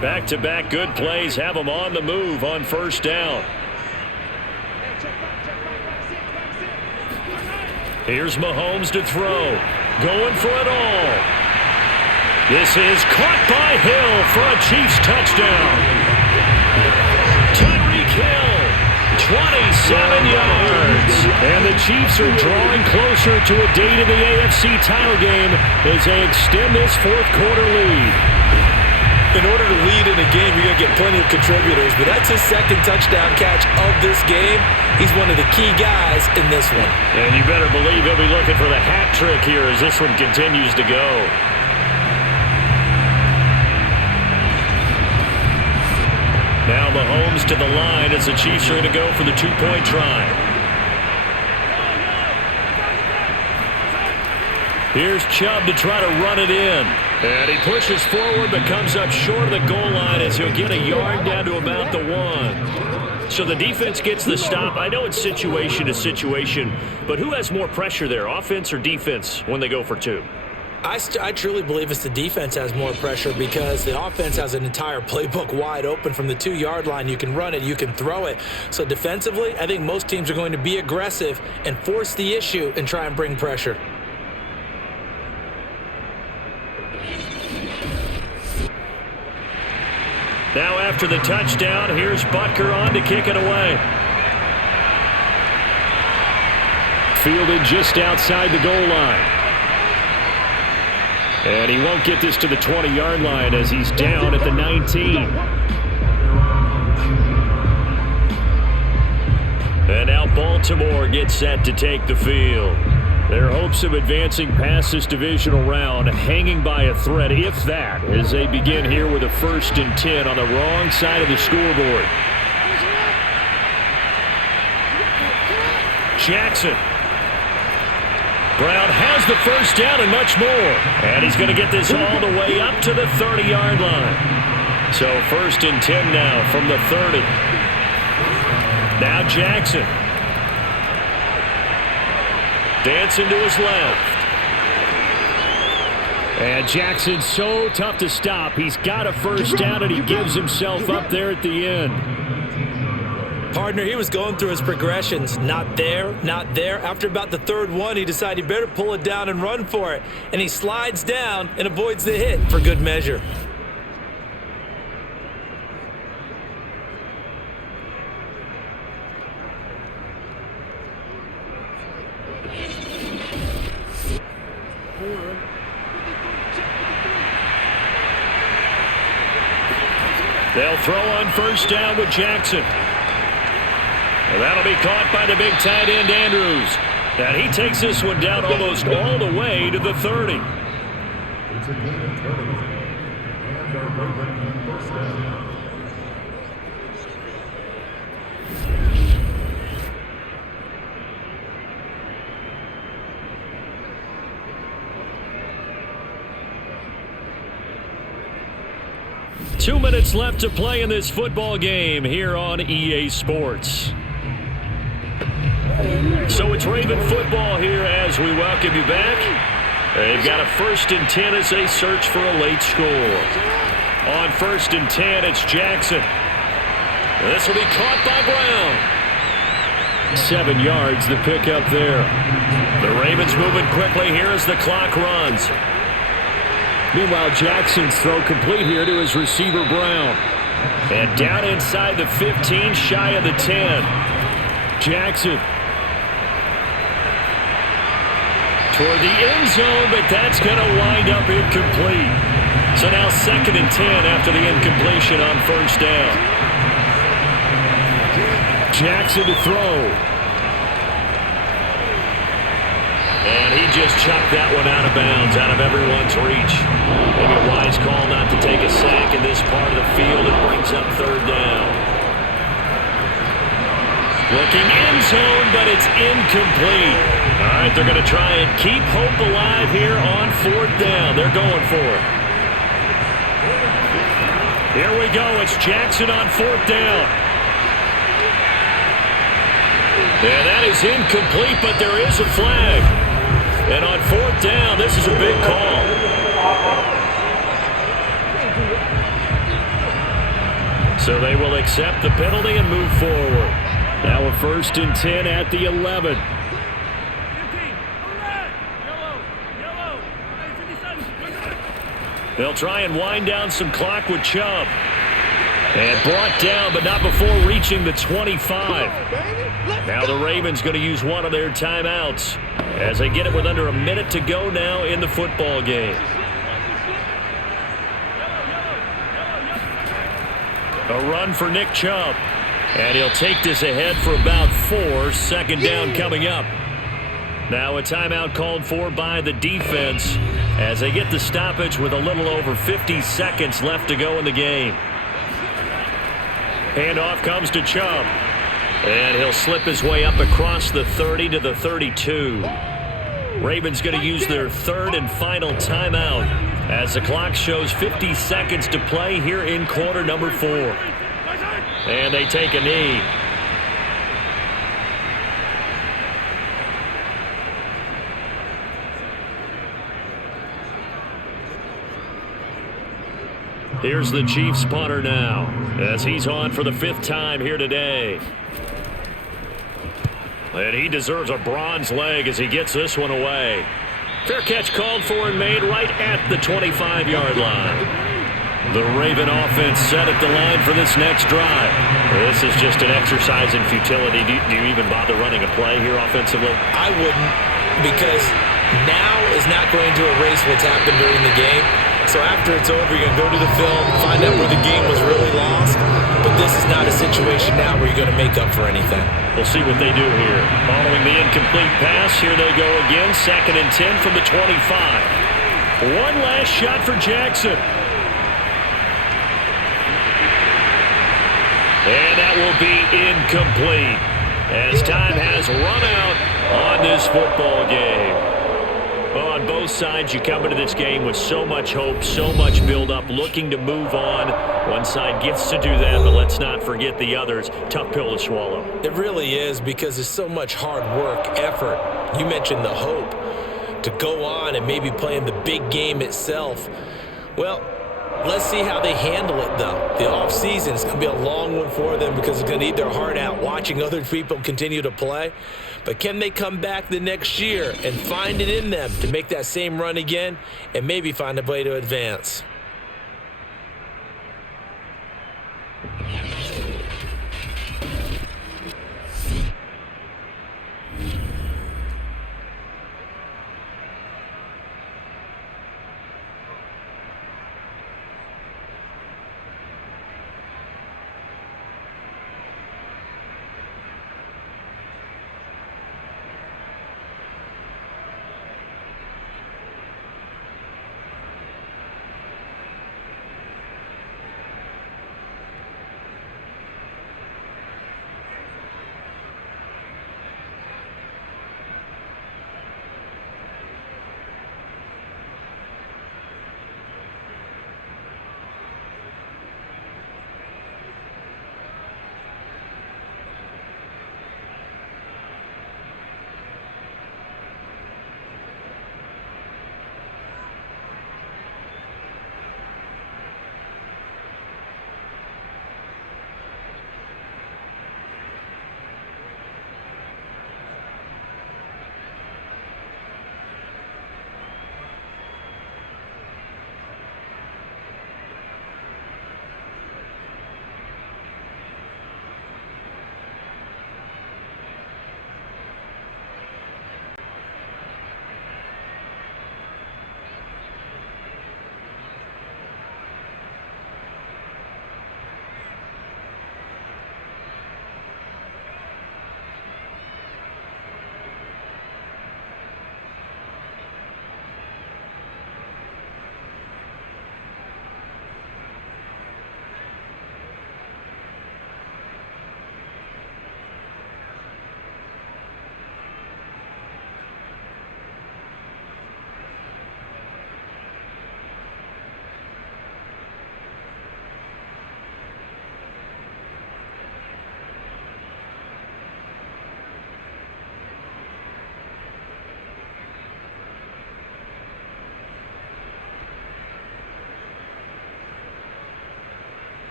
Back-to-back good plays have them on the move on first down. Here's Mahomes to throw. Going for it all. This is caught by Hill for a Chiefs touchdown. Tyreek Hill, 27 yards. And the Chiefs are drawing closer to a date in the AFC title game as they extend this 4th quarter lead. In order to lead in a game, you're going to get plenty of contributors, but that's his 2nd touchdown catch of this game. He's one of the key guys in this one. And you better believe he'll be looking for the hat trick here as this one continues to go. Now Mahomes to the line as the Chiefs are going to go for the 2-point try. Here's Chubb to try to run it in. And he pushes forward but comes up short of the goal line as he'll get a yard down to about the 1. So the defense gets the stop. I know it's situation to situation, but who has more pressure there, offense or defense, when they go for 2? I truly believe it's the defense has more pressure because the offense has an entire playbook wide open from the 2-yard line. You can run it, you can throw it. So defensively, I think most teams are going to be aggressive and force the issue and try and bring pressure. Now after the touchdown, here's Butker on to kick it away. Fielded just outside the goal line. And he won't get this to the 20-yard line as he's down at the 19. And now Baltimore gets set to take the field. Their hopes of advancing past this divisional round hanging by a thread, if that, as they begin here with a 1st and 10 on the wrong side of the scoreboard. Jackson. Brown has the first down and much more. And he's going to get this all the way up to the 30-yard line. So 1st and 10 now from the 30. Now Jackson. Dancing to his left. And Jackson's so tough to stop. He's got a first down and he gives himself up there at the end. Partner, he was going through his progressions. Not there, not there. After about the 3rd one, he decided he better pull it down and run for it. And he slides down and avoids the hit for good measure. They'll throw on first down with Jackson. And that'll be caught by the big tight end, Andrews. And he takes this one down almost all the way to the 30. It's a gain of 30. And our Ravens first down. Two minutes left to play in this football game here on EA Sports. So it's Raven football here as we welcome you back. They've got a 1st and 10 as they search for a late score. On 1st and 10, it's Jackson. This will be caught by Brown. 7 yards the pickup there. The Ravens moving quickly here as the clock runs. Meanwhile, Jackson's throw complete here to his receiver, Brown. And down inside the 15, shy of the 10. Jackson. Toward the end zone, but that's going to wind up incomplete. So now 2nd and 10 after the incompletion on first down. Jackson to throw. And he just chucked that one out of bounds, out of everyone's reach. Maybe a wise call not to take a sack in this part of the field. It brings up 3rd down. Looking end zone, but it's incomplete. All right, they're going to try and keep hope alive here on 4th down. They're going for it. Here we go. It's Jackson on 4th down. And that is incomplete, but there is a flag. And on 4th down, this is a big call. So they will accept the penalty and move forward. Now a 1st and 10 at the 11. They'll try and wind down some clock with Chubb. And brought down, but not before reaching the 25. Now the Ravens going to use one of their timeouts as they get it with under a minute to go now in the football game. A run for Nick Chubb. And he'll take this ahead for about 4. 2nd down coming up. Now a timeout called for by the defense as they get the stoppage with a little over 50 seconds left to go in the game. Handoff comes to Chubb. And he'll slip his way up across the 30 to the 32. Ravens going to use their 3rd and final timeout as the clock shows 50 seconds to play here in quarter number 4. And they take a knee. Here's the Chiefs punter now, as he's on for the 5th time here today. And he deserves a bronze leg as he gets this one away. Fair catch called for and made right at the 25-yard line. The Raven offense set at the line for this next drive. This is just an exercise in futility. Do you even bother running a play here offensively? I wouldn't, because now is not going to erase what's happened during the game. So after it's over, you're going to go to the film, find out where the game was really lost. But this is not a situation now where you're going to make up for anything. We'll see what they do here. Following the incomplete pass, here they go again. 2nd and 10 from the 25. One last shot for Jackson. And that will be incomplete as time has run out on this football game. Well, on both sides, you come into this game with so much hope, so much build-up, looking to move on. One side gets to do that, but let's not forget the others. Tough pill to swallow. It really is, because there's so much hard work, effort. You mentioned the hope to go on and maybe play in the big game itself. Well, let's see how they handle it, though. The offseason is going to be a long one for them because they're going to need their heart out watching other people continue to play. But can they come back the next year and find it in them to make that same run again and maybe find a way to advance?